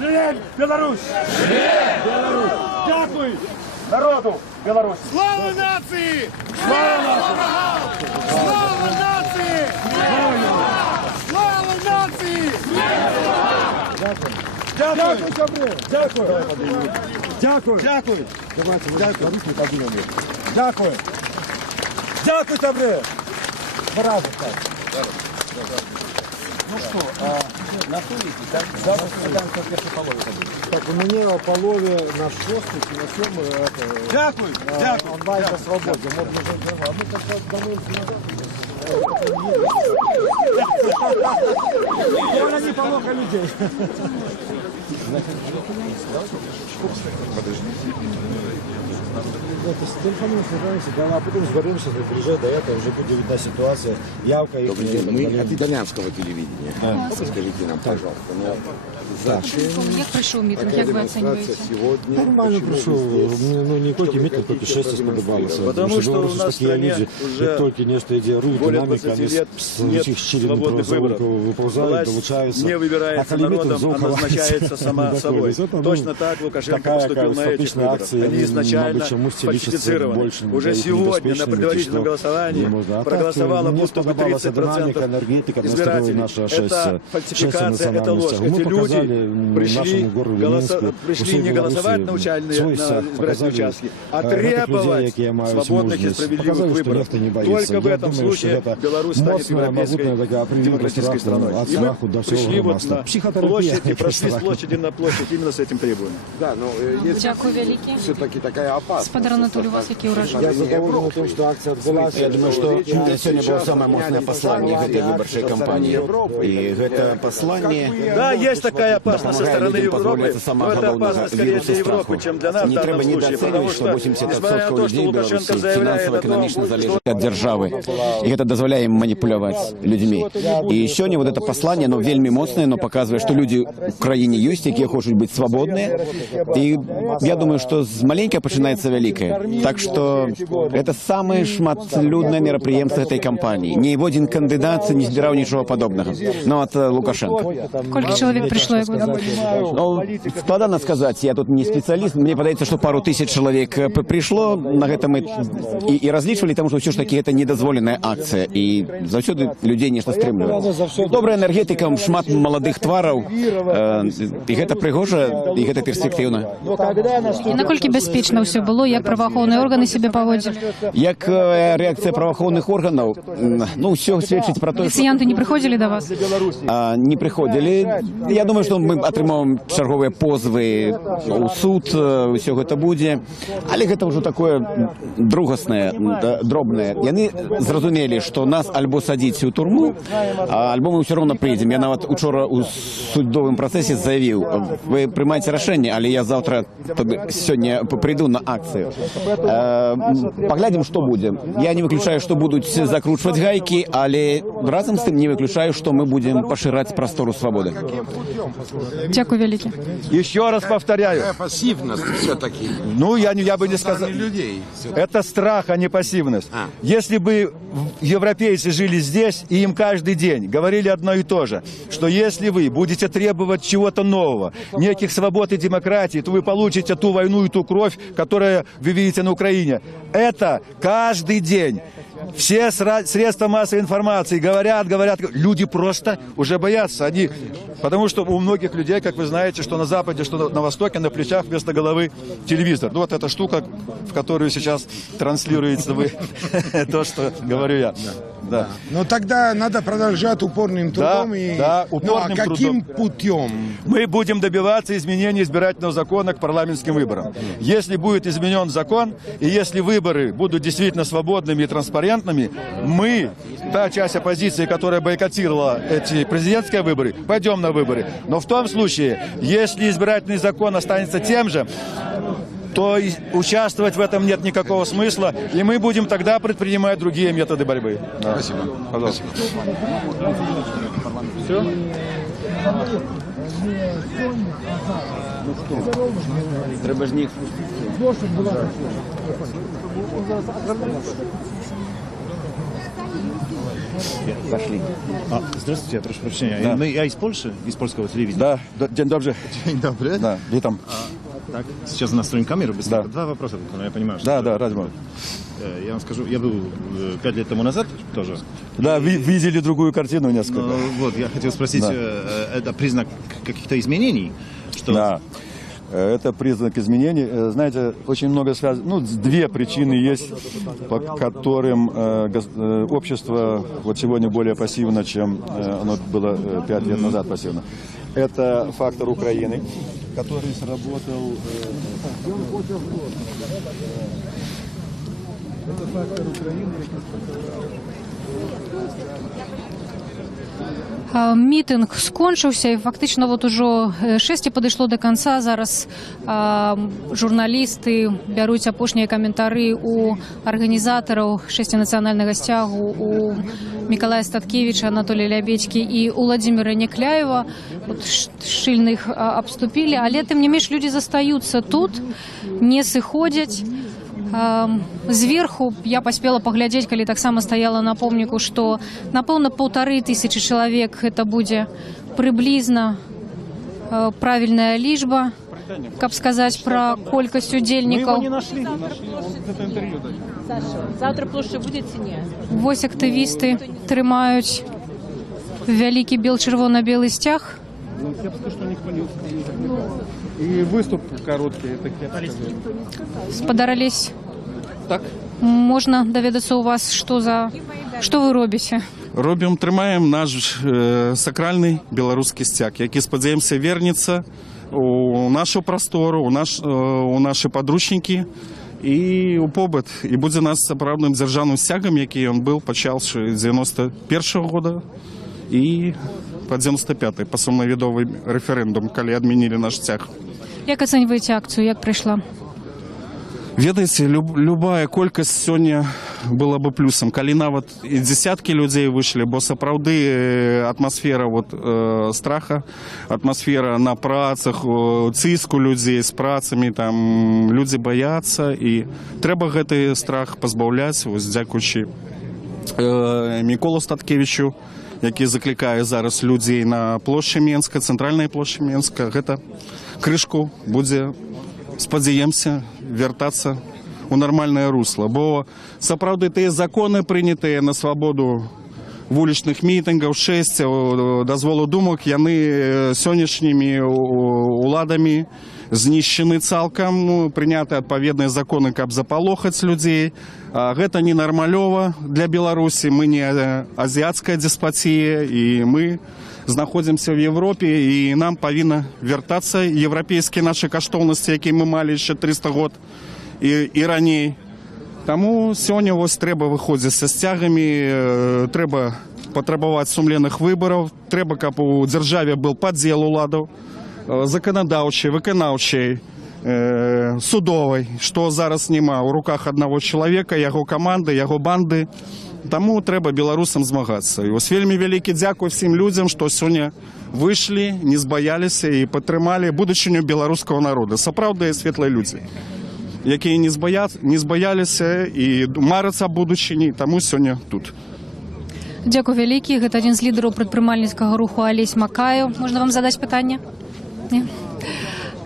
Живе Білорусь! Живе Білорусь! Дякую народу Білорусі! Слава нації! Слава нації! Слава нації! Слава нації! Дякую! Дякую! Дякую! Дякую! Дякую! Дякую, добре! Разом так. Ну что, на столике, так? Завтра в первой половине. Так, у меня в полове на 6 и на 7 Дякую, дякую. онлайн по свободе. А мы как-то домылся назад. Вона не полоха людей. Телефонуем, связаемся, да, а потом сберемся, приезжать до этого, уже будет видна ситуация, явка. Добрый день, мы от итальянского телевидения. Да. Скажите нам, пожалуйста, Як пройшов мітинг, як ви оцінюєте? Нормально пришел. Мне не только митинг, только шествие сподобалося. Потому что у нас в стране уже только нечто идеруют, более динамика, 20 лет нет свободных выборов. выползают, получаются. Не выбирается народом, а назначается сама собой. Точно так Лукашенко поступил на этих выборах. Они изначально фальсифицированы. Уже сегодня на предварительном голосовании проголосовало почти 30% избирателей. Это фальсификация, это ложь. Эти люди пришли не голосовать на избирательные участки, а требовать свободных и справедливых выборов. Только в этом случае Беларусь станет европейской демократической страной. И мы пришли вот на площадь и прошли с площади на площадь именно с этим требованием. Да, но Дякую велике. все-таки такая опасность. Господар Анатолий, у вас какие урожаи? Я задоволен тем, что акция отбылась. Я думаю, что сегодня было самое мощное послание этой выборчей кампании. И это послание... Да, есть такая опасность со стороны Европы, это но это опасность скорее для Европы, чем для нас в данном случае, потому что, несмотря на то, что Лукашенко заявляет о том, что... от державы. И это дозволяет им манипулировать людьми. И сегодня вот это послание, оно вельми моцное, оно показывает, что люди в краине есть, которые хотят быть свободные. И я думаю, что с маленького начинается великое. Так что это самое шматлюдное мероприятие этой кампании. Ни его один кандидат не избирал ничего подобного. Но от Лукашенко. Сколько человек пришло? Ну, складно сказать, я тут не специалист, мне подается, что пару тысяч человек пришло, на этом и различивали, потому что все ж таки это недозволенная акция, и завсёды людей нешта стрымліваюць. Добрая энергетика, шмат молодых твараў, і гэта прыгожа, і гэта перспектыўна. І наколькі бяспечна ўсё было, як праваахоўныя органы себе паводзілі? Як реакция правоохранных органов, ну, все сведчыць про то, Полициянты не приходили до вас? Не приходили. Я думаю, что што мы атрымаем чарговыя позвы ў суд, усё гэта будзе. Але гэта ўжо такое другаснае, дробнае. Яны зразумелі, што нас альбо садзіць у турму, альбо мы ўсё роўна прыйдзем. Я нават учора ў судовым працэсе заявіў: вы прымаеце рашэнне, але я заўтра, сёння прыйду на акцыю. Паглядзім, што будзе. Я не выключаю, што будуць закручваць гайкі, але разам з тым не выключаю, что мы будем поширать простору свободы. Дякую велике. Еще раз повторяю. Пассивность все-таки. Ну, я бы не сказал. Это страх, а не пассивность. Если бы европейцы жили здесь, и им каждый день говорили одно и то же, что если вы будете требовать чего-то нового, неких свобод и демократии, то вы получите ту войну и ту кровь, которую вы видите на Украине. Это каждый день. Все средства массовой информации говорят. Люди просто уже боятся. Потому что у многих людей, как вы знаете, что на Западе, что на Востоке, на плечах вместо головы телевизор. Ну вот эта штука, в которую сейчас транслируется то, что говорю я. Да. Но тогда надо продолжать упорным трудом. Упорным а каким трудом. путем? Мы будем добиваться изменения избирательного закона к парламентским выборам. Если будет изменен закон, и если выборы будут действительно свободными и транспарентными, мы, та часть оппозиции, которая бойкотировала эти президентские выборы, пойдем на выборы. Но в том случае, если избирательный закон останется тем же, то участвовать в этом нет никакого смысла, и мы будем тогда предпринимать другие методы борьбы. Да. Спасибо. Пожалуйста. Все? Треба ж них. Пошли. Здравствуйте, я прошу прощения. Да. Я из Польши, из польского телевидения. Да, день добрый. День добрый. Да, витам. Так, сейчас настроим камеру быстрее. Два вопроса, но я понимаю, что... Да, ради бога. Я вам скажу, я был 5 лет тому назад тоже. Да, видели другую картину несколько. Вот, я хотел спросить, это признак каких-то изменений? Что... Да, это признак изменений. Знаете, очень много связано. Ну, две причины есть, по которым общество вот сегодня более пассивно, чем оно было 5 лет назад пассивно. Это фактор Украины, который сработал... Это фактор Украины, Мітинг скончився і фактично вот ужо шэсце падышло до конца. Зараз журналісты бяруць апошнія каментары у арганізатараў шэсця нацыянальнага сцягу, у Миколая Статкевича, Анатолия Лябедькі і у Владимира Некляева. Вот шчыльна іх абступілі, але тым не менш людзі застаюцца тут, не сыходзяць. Зверху я паспела паглядзець, калі таксама стаяла на помніку, што напэўна 1500 чалавек это будзе прыблізна правільная лічба, каб сказаць пра колькасць удзельнікаў. Завтра плошча будзе ці не? Вось актывісты трымаюць вялікі бел-чырвона-белы сцяг. И выступ короткий. Спадар Алесь, так? Можна даведацца у вас, што вы робіце? Трымаем наш сакральны беларускі сцяг, які, спадзяемся, вернецца у нашу прастору, у нашы падручнікі і ў побыт. І будзе нас сапраўдным дзяржаўным сцягам, які ён быў пачаўшы 91-го года і по 95-й, па сумнавідовы рэферэндум, калі адмянілі наш сцяг. Як ацэньваеце акцыю, як прайшла? Ведаеце, любая колькасць сёння была бы плюсам, калі нават і дзесяткі людзей выйшлі, бо сапраўды атмасфера страха, атмасфера на працах, ціску людзей з працамі, там людзі баяцца, і трэба гэты страх пазбаўляць, вось дзякуючы Міколу Статкевичу, які заклікае зараз людзей на плошчы Менска, цэнтральнай плошчы Менска. Гэта крышку будзе, спадзяемся, вяртацца у нармальнае русло. Бо сапраўды тыя законы, прынятыя на свабоду вулічных мітынгаў, шэсця, дазволу думак, яны сённяшнімі уладамі знішчаны цалкам, прыняты адпаведныя законы, каб запалохаць людзей. Гэта ненармалёва для Беларусі, мы не азіяцкая деспатія, і мы знаходимся в Європі, і нам повинні вертатися європейські наші коштовності, які ми мали ще 300 років і раніше. Тому сьогодні ось треба виходити зі стягами, треба потребувати сумлінних виборів, треба, щоб у державі був поділ уладів, законодавчий, виконавчий, судовий, що зараз немає у руках одного чоловіка, його команди, його банди. Тому треба білорусам змагатися. І ось вельми велике дякую всім людям, що сьогодні вийшли, не збоялися і підтримали будущее білоруського народу. Справді є світлі люди, які не збоялися і маряться будущее, тому сьогодні тут. Дякую вялікі. Гэта адзін з лідараў прадпрымальніцкага руху Алесь Макаеў. Можна вам задаць пытанне? Не?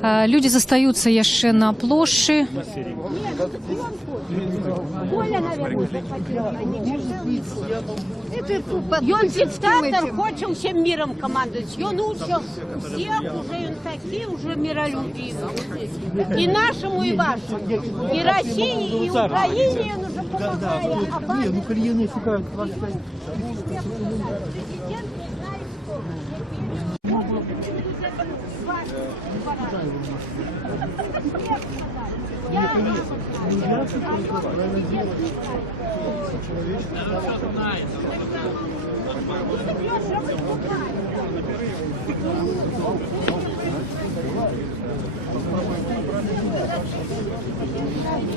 Людзі застаюцца яшчэ на плошчы. Ён диктатор, хоче всем миром командовать. Он учил всех, уже он такие, уже миролюбивые. И нашему, и вашему. И России, и Украине он уже помогает. Не, ну кальяны шукают.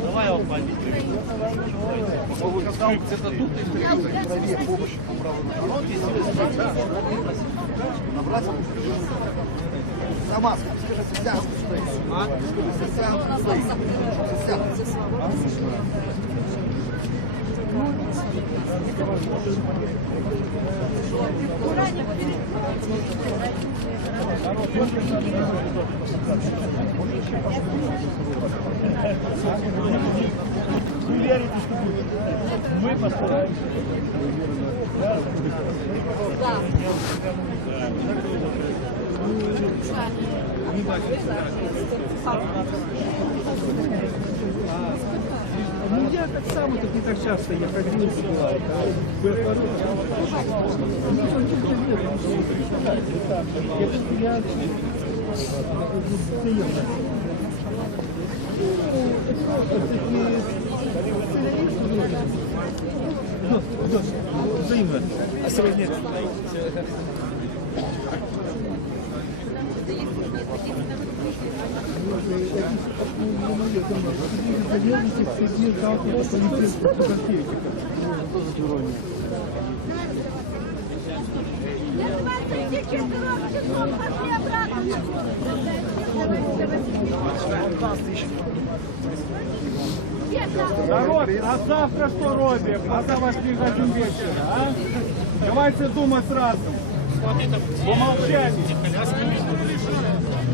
Давай его победим. Где-то тут помощь по праву. Дамаск, скажи, Вы верите, что будет? Мы постараемся. Ну я так само, тут не так часто, я прогрелся бывает. Взаимно. Народ, а завтра что робим? А за 8 годин вечера, а? Давайте думать сразу. По молчанию.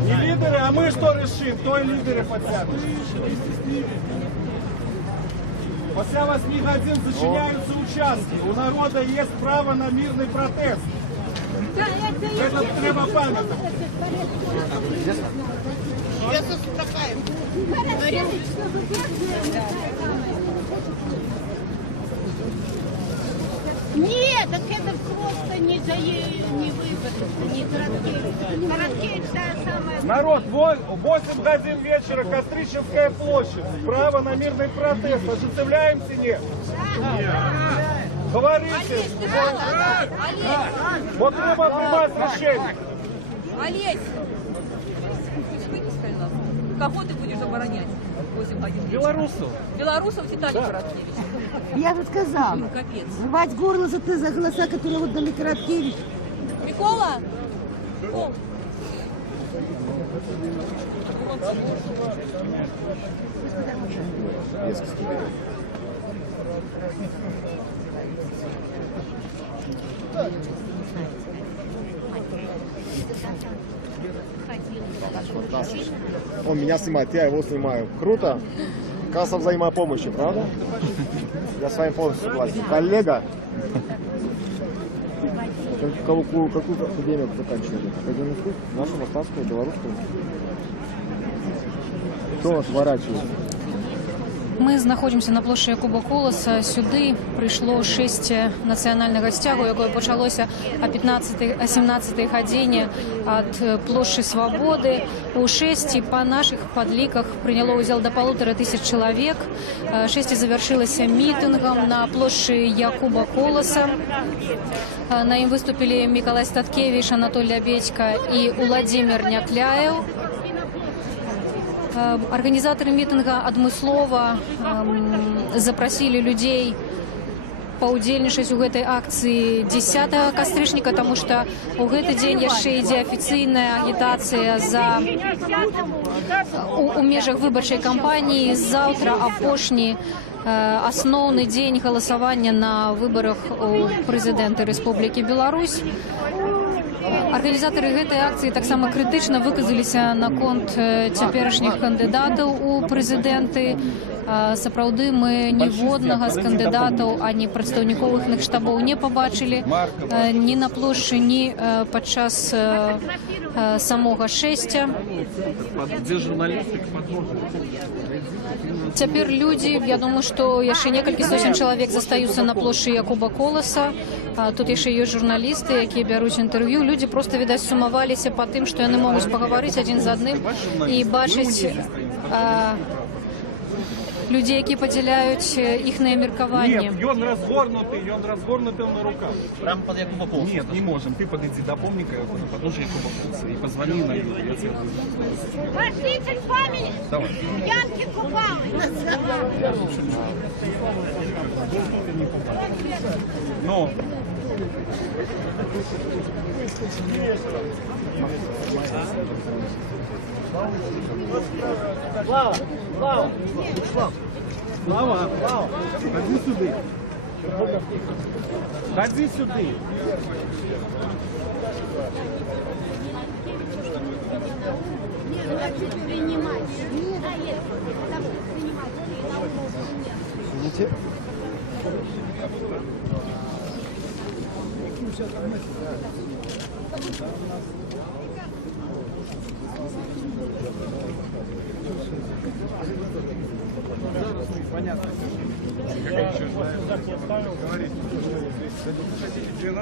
Не лидеры, а мы что решим? Кто и лидеры подтянут? После 8 годин зачиняются участки. У народа есть право на мирный протест. Это треба памятать. Нет, так это просто не выборы, не Короткевич. Короткевич та самая... Народ, 8 годин вечера, Кострищенская площадь. Право на мирный протест. Оживляемся, нет? Говорите. Вот треба принимать решение. Олесь! Кого ты будешь оборонять 8 годин? Белорусов. Белорусов Виталий Короткевич. Я же сказала. Ну, капец. Рвать горло за голоса, которые отдали Короткевич. Микола? О. Он меня снимает, я его снимаю. Круто. Касса взаимопомощи, правда? Я с вами полностью согласен. Коллега, какую академию заканчивали? Академию нашу, московскую, белорусскую. Кто нас сворачивает? Мы знаходзімся на плошчы Якуба Коласа. Сюды прыйшло 6 нацыянальнага сцягу, якое пачалося о 17 гадзіне ад плошчы Свабоды. У 6 па нашых падліках прыняло ўдзел да 1500 чалавек. 6 завяршылася мітынгам на плошчы Якуба Коласа. На ім выступілі Мікалай Статкевіч, Анатолій Лябедька і Уладзімір Някляеў. Организаторы митинга адмыслова запросили людей паўдзельнічаць у гэтай акцыі 10 кастрычніка, тому что у гэты дзень яшчэ ідзе афіцыйная агітацыя у межах выбарчай кампаніі. Заўтра апошні асноўны дзень галасавання на выбарах у прэзідэнта Рэспублікі Беларусь. Арганізатары гэтай акцыі таксама крытычна выказаліся наконт цяперашніх кандыдатаў у прэзідэнты. Сапраўды мы ніводнага з кандыдатаў, ані прадстаўнікоў іх штабоў не пабачылі ні на плошчы, ні падчас самога шэсця. Цяпер людзі, я думаю, што яшчэ некалькі сотень чалавек застаюцца на плошчы Якуба Коласа. Тут яшчэ ёсць журналісты, якія бяруць інтэрв'ю. Людзі проста, відаць, сумаваліся па тым, што яны могуць пагаварыць адзін з адным і бачыць людзей, які падзяляюць іхнае меркаванне. Нет, ён разгорнуты на руках. Прямо под Якуба Коласа? Нет, не можем. Ты подойди до помника, подложи Якуба Коласа и позвони на его. Пошлите память! Давай. Янки Купалы! Но... Слава! Слава! Слава! Слава! Ходи сюда! Ходи сюда! Извините. Понятно. Как еще знаешь? Говорить. Хотите 90%?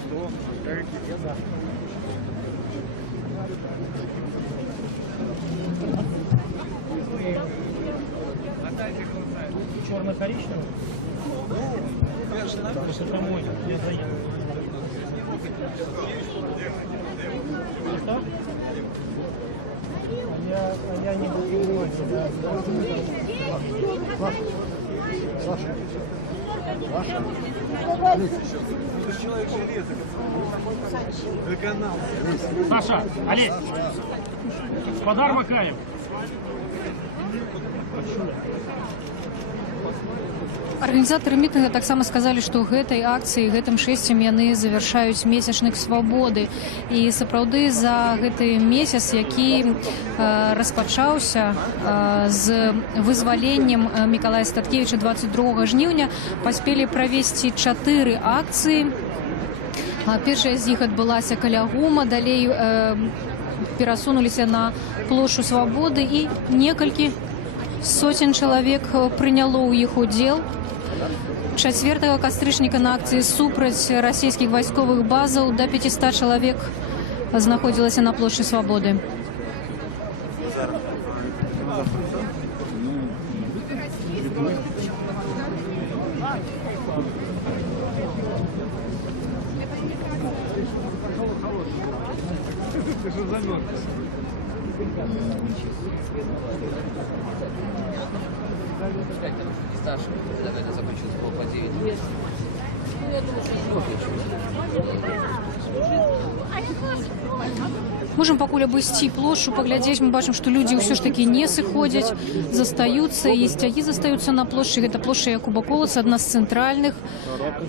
Что? Как? Черно-коричневый? После помойки. Я заеду. Что? Я не буду. Саша. Саша, Олесь, Спадар Макаев. Арганізатары мітынга таксама сказалі, што гэтай акцыі, гэтым шэсцем яны завяршаюць месячнік свабоды. І сапраўды за гэты месяц, які распачаўся з вызваленнем Мікалая Статкевіча 22 жніўня, паспелі правесці 4 акцыі. Першая з іх адбылася каля ГУМа, далей перасунуліся на плошчу Свабоды і некалькі сотень чалавек прыняло ў іх удзел. 4 кастрычніка на акцыі супраць расійскіх вайсковых базаў да 500 чалавек знаходзілася на плошчы Свабоды. Старший, это закончилось по 9. Можем пакуль абысці плошчу, паглядзець, мы бачым, што людзі ўсё ж такі не сыходзяць, застаюцца, і сцягі застаюцца на плошчы. Гэта плошча Якуба Коласа, адна з цэнтральных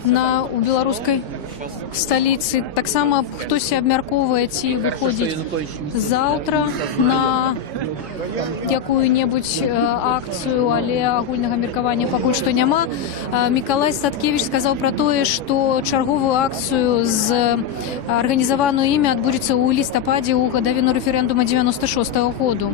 у беларускай сталіцы. Таксама хтось абмяркоўвае, ці выходзіць заўтра на якую-небудзь акцыю, але агульнага меркавання пакуль што няма. Мікалай Статкевіч сказаў пра тое, што чарговую акцыю з арганізаваную імі адбудзецца ў лістападзе ў гадавіну рэферэндума 96-го году.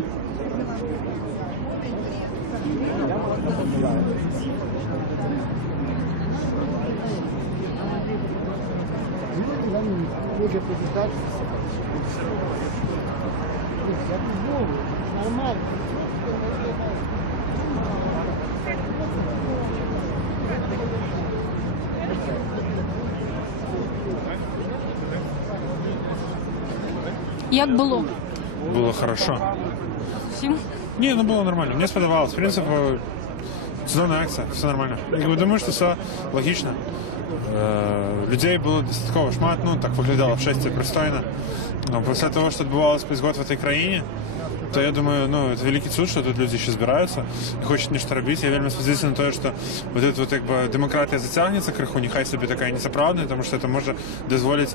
будет побеждать. Нормально. Як було? Було хорошо. Всім? Ні, ну було нормально. Мені сподобалось. В принципі, чудовна акція, все нормально. Я думаю, що все логічно. Людей було достатково шмат, ну так виглядало в шесті пристойно. Но після того, що відбувалося весь год в цій країні, то я думаю, ну, это великий цуд, что тут люди ще збираються і хочуть нечто робити. Я вельми сподіваюся на те, що вот эта вот, якби, демократія затягнеться криху, нехай собі така незаправдна, тому що це може дозволити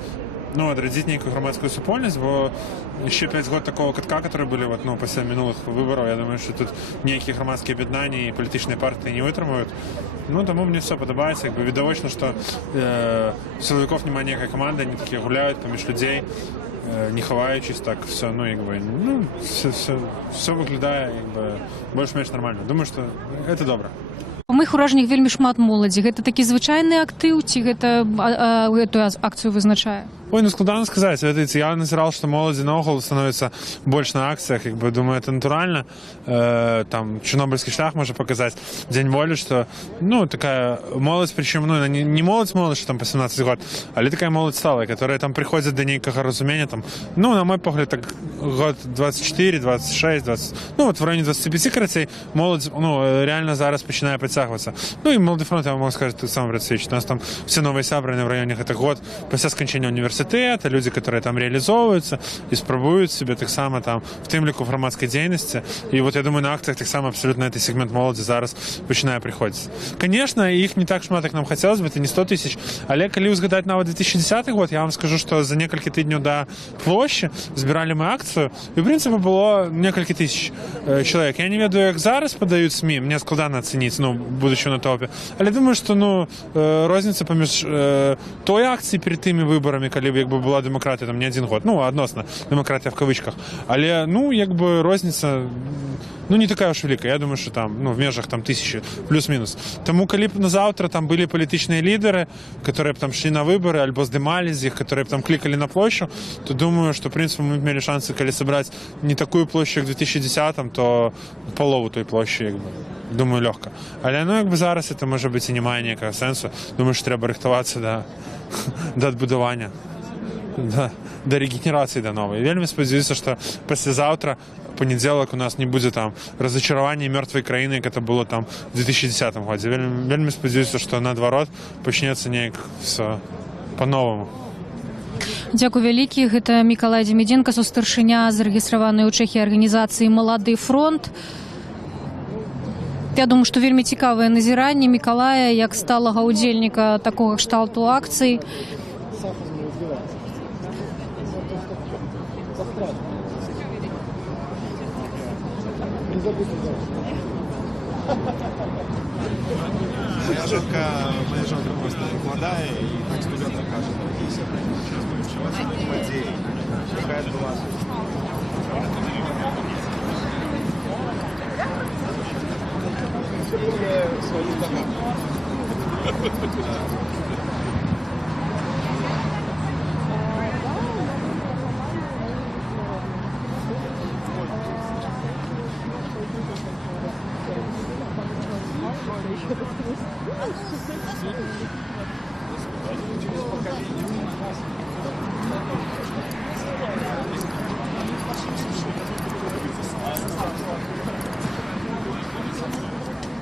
отразить некую громадскую супольность, бо еще 5 год такого катка, которые были вот, ну, после минулых выборов, я думаю, что тут ніякі громадські об'єднання і політичні партії не витримують. Ну, тому мені все подобається, якби видовочно, що силовиків немає ніякої команди, вони такі гуляють поміж людей, не ховаючись, так, все, ну, якби, ну, все виглядає, якби, більш-менш нормально. Думаю, що це добре. У моїх ураженнях вельмі шмат моладзі. Гэта такі звычайны актыў, ці гэта гэту акцыю вызначае? Ой, ну складно сказать. Видите, я назирал, что молоді наогул становится больше на акциях. Как бы, думаю, это натурально. Там Чернобыльский шлях можно показать. День воли, что, ну, такая молодь, причем, ну, не молодь, что там по 17 год, а такая молодь сталая, которая там приходит до некого разумения, там, ну, на мой погляд, так, год 24, 26, 20, ну, вот в районе 25 короче, молодь, ну, реально зараз починає підтягуватися. Ну, і молодий фронт, я вам можу сказати, сам Брацевич. У нас там всі нові собраны в районе этого год, після скончання університету, люди, которые там реализовываются и спробуют себе так само там в тим ліку в громадській діяльності. І от я думаю, на акціях так само абсолютно цей сегмент молоді зараз починає приходити. Звісно, їх не так шмат, як нам хотілося б, це не 100 тисяч, але коли згадати навіть 2010 год, я вам скажу, що за кілька тижнів до площі збирали ми акцію, і в принципі було кілька тисяч чоловік. Я не ведаю, як зараз подають СМІ, мені складно оцінити, ну, будучи на топі, але думаю, що, ну, розниця поміж тої акції перед тими виборами, коли якби була демократія там не один год, ну, односно, демократія в кавичках, але, ну, якби розниця, ну, не така уж велика, я думаю, що там, ну, в межах там тисячі, плюс-мінус. Тому, коли б на завтра там були політичні лідери, які б там йшли на вибори, або здимали з їх, які б там кликали на площу, то думаю, що, в принципі, ми б мали шанси, коли зібрати не таку площу, як в 2010-му, то половину тої площі, якби. Думаю, легко. Але, ну, якби зараз це, може бути, і немає ніякого сенсу. Думаю, що треба рихтуватися до відбудування. До регенерації до нової. Вельми сподіваюся, що післязавтра, понеділок, у нас не буде там розчарування мертвої країни, як це було там в 2010 році. Вельми сподіваюся, що наоборот почнеться ніяк все по-новому. Дзякуй вялікі. Гэта Мікалай Демідзенка, сустаршыня зарэгістраванай у Чэхіі арганізацыі «Малады фронт». Я думаю, што вельмі цікавае назіранне Мікалая як сталага ўдзельніка такога кшталту акцый. Моя жонка просто молодая и так студентка кажет, сейчас будем вшиваться в подеи. Какая была? Свою догадку.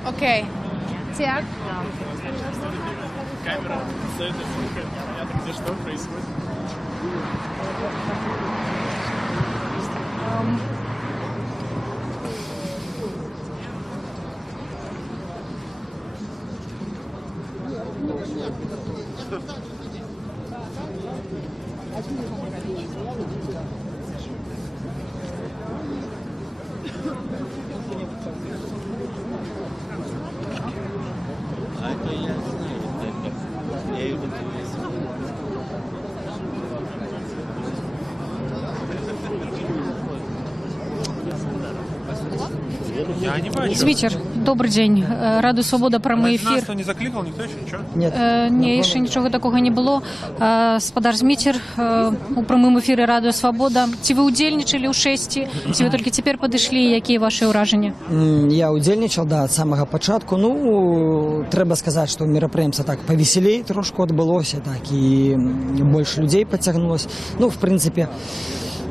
Окей. Так. Камера стоит и слушает. Понятно, где что происходит. Я не бачу. Зміцер, добрий день. Радіо Свобода, прямий ефір. Нас не закликав, ніхто ще нічого? Ні, ще нічого такого не було. Спадар Зміцер, у прямому ефірі Радіо Свобода. Ці ви удзельнічали у шесті? Ці ви тільки тепер підійшли? Які ваші враження? Я удзельнічав, да, з самого початку. Ну, треба сказати, що мероприємство так повеселее трошки відбулося, так, і більше людей підтягнулося. Ну, в принципі,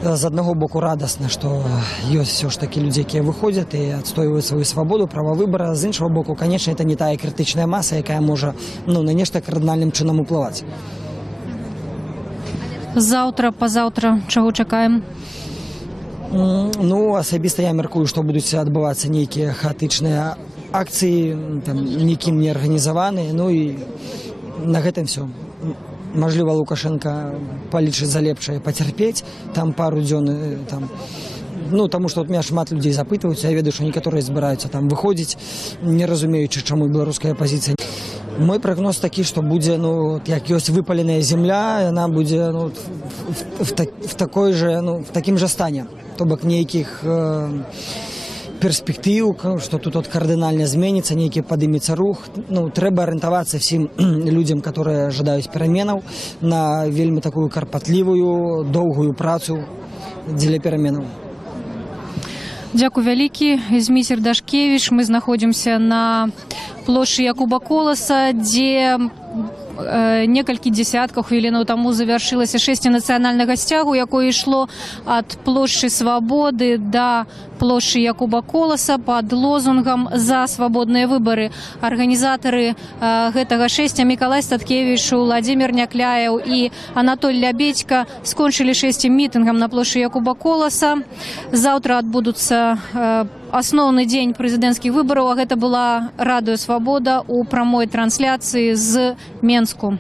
з одного боку радостно, що є все ж таки люди, які виходять і відстоюють свою свободу, право вибору. З іншого боку, звісно, це не та критична маса, яка може на нечто кардинальним чином впливати. Завтра, позавтра, чого чекаємо? Ну, особисто я міркую, що будуть відбуватися неякі хаотичні акції, там, ніким не організовані, ну і на гэтым все. Можливо, Лукашенко полічыць за лепшае пацярпець, там пару дзён, там, ну, таму што меня шмат людзей запытваюцца, я ведаю, што некаторыя збіраюцца там выходзіць, не разумеючы, чаму беларуская апозіцыя. Мой прагноз такі, што будзе, ну, як ёсць выпаленая земля, яна будзе, ну, в такой же, ну, в такім жа стане, то бок нейкіх перспектыў, што тут от кардынальна зменіцца, нейкі падымецца рух. Ну, трэба арыентавацца всім людзям, которые жадаюць пераменаў, на вельмі такую карпатлівую, доўгую працу дзеля пераменаў. Дзякуй вялікі. Зміцер Дашкевіч. Мы знаходзімся на плошчы Якуба Коласа, дзе некалькі дзесяткаў хвілінаў таму завяршылася шэсце нацыянальнага сцягу, якое ішло ад плошчы Свабоды да плошчы Якуба Коласа пад лозунгам «За свабодныя выбары». Арганізатары гэтага шэсця Мікалай Статкевіч, Владзімір Някляеў і Анатоль Лябедька скончылі шэсцем мітынгам на плошчы Якуба Коласа. Заўтра адбудуцца асноўны дзень прэзідэнцкіх выбараў, а гэта была Радыё Свабода у прамой трансляцыі з Менску.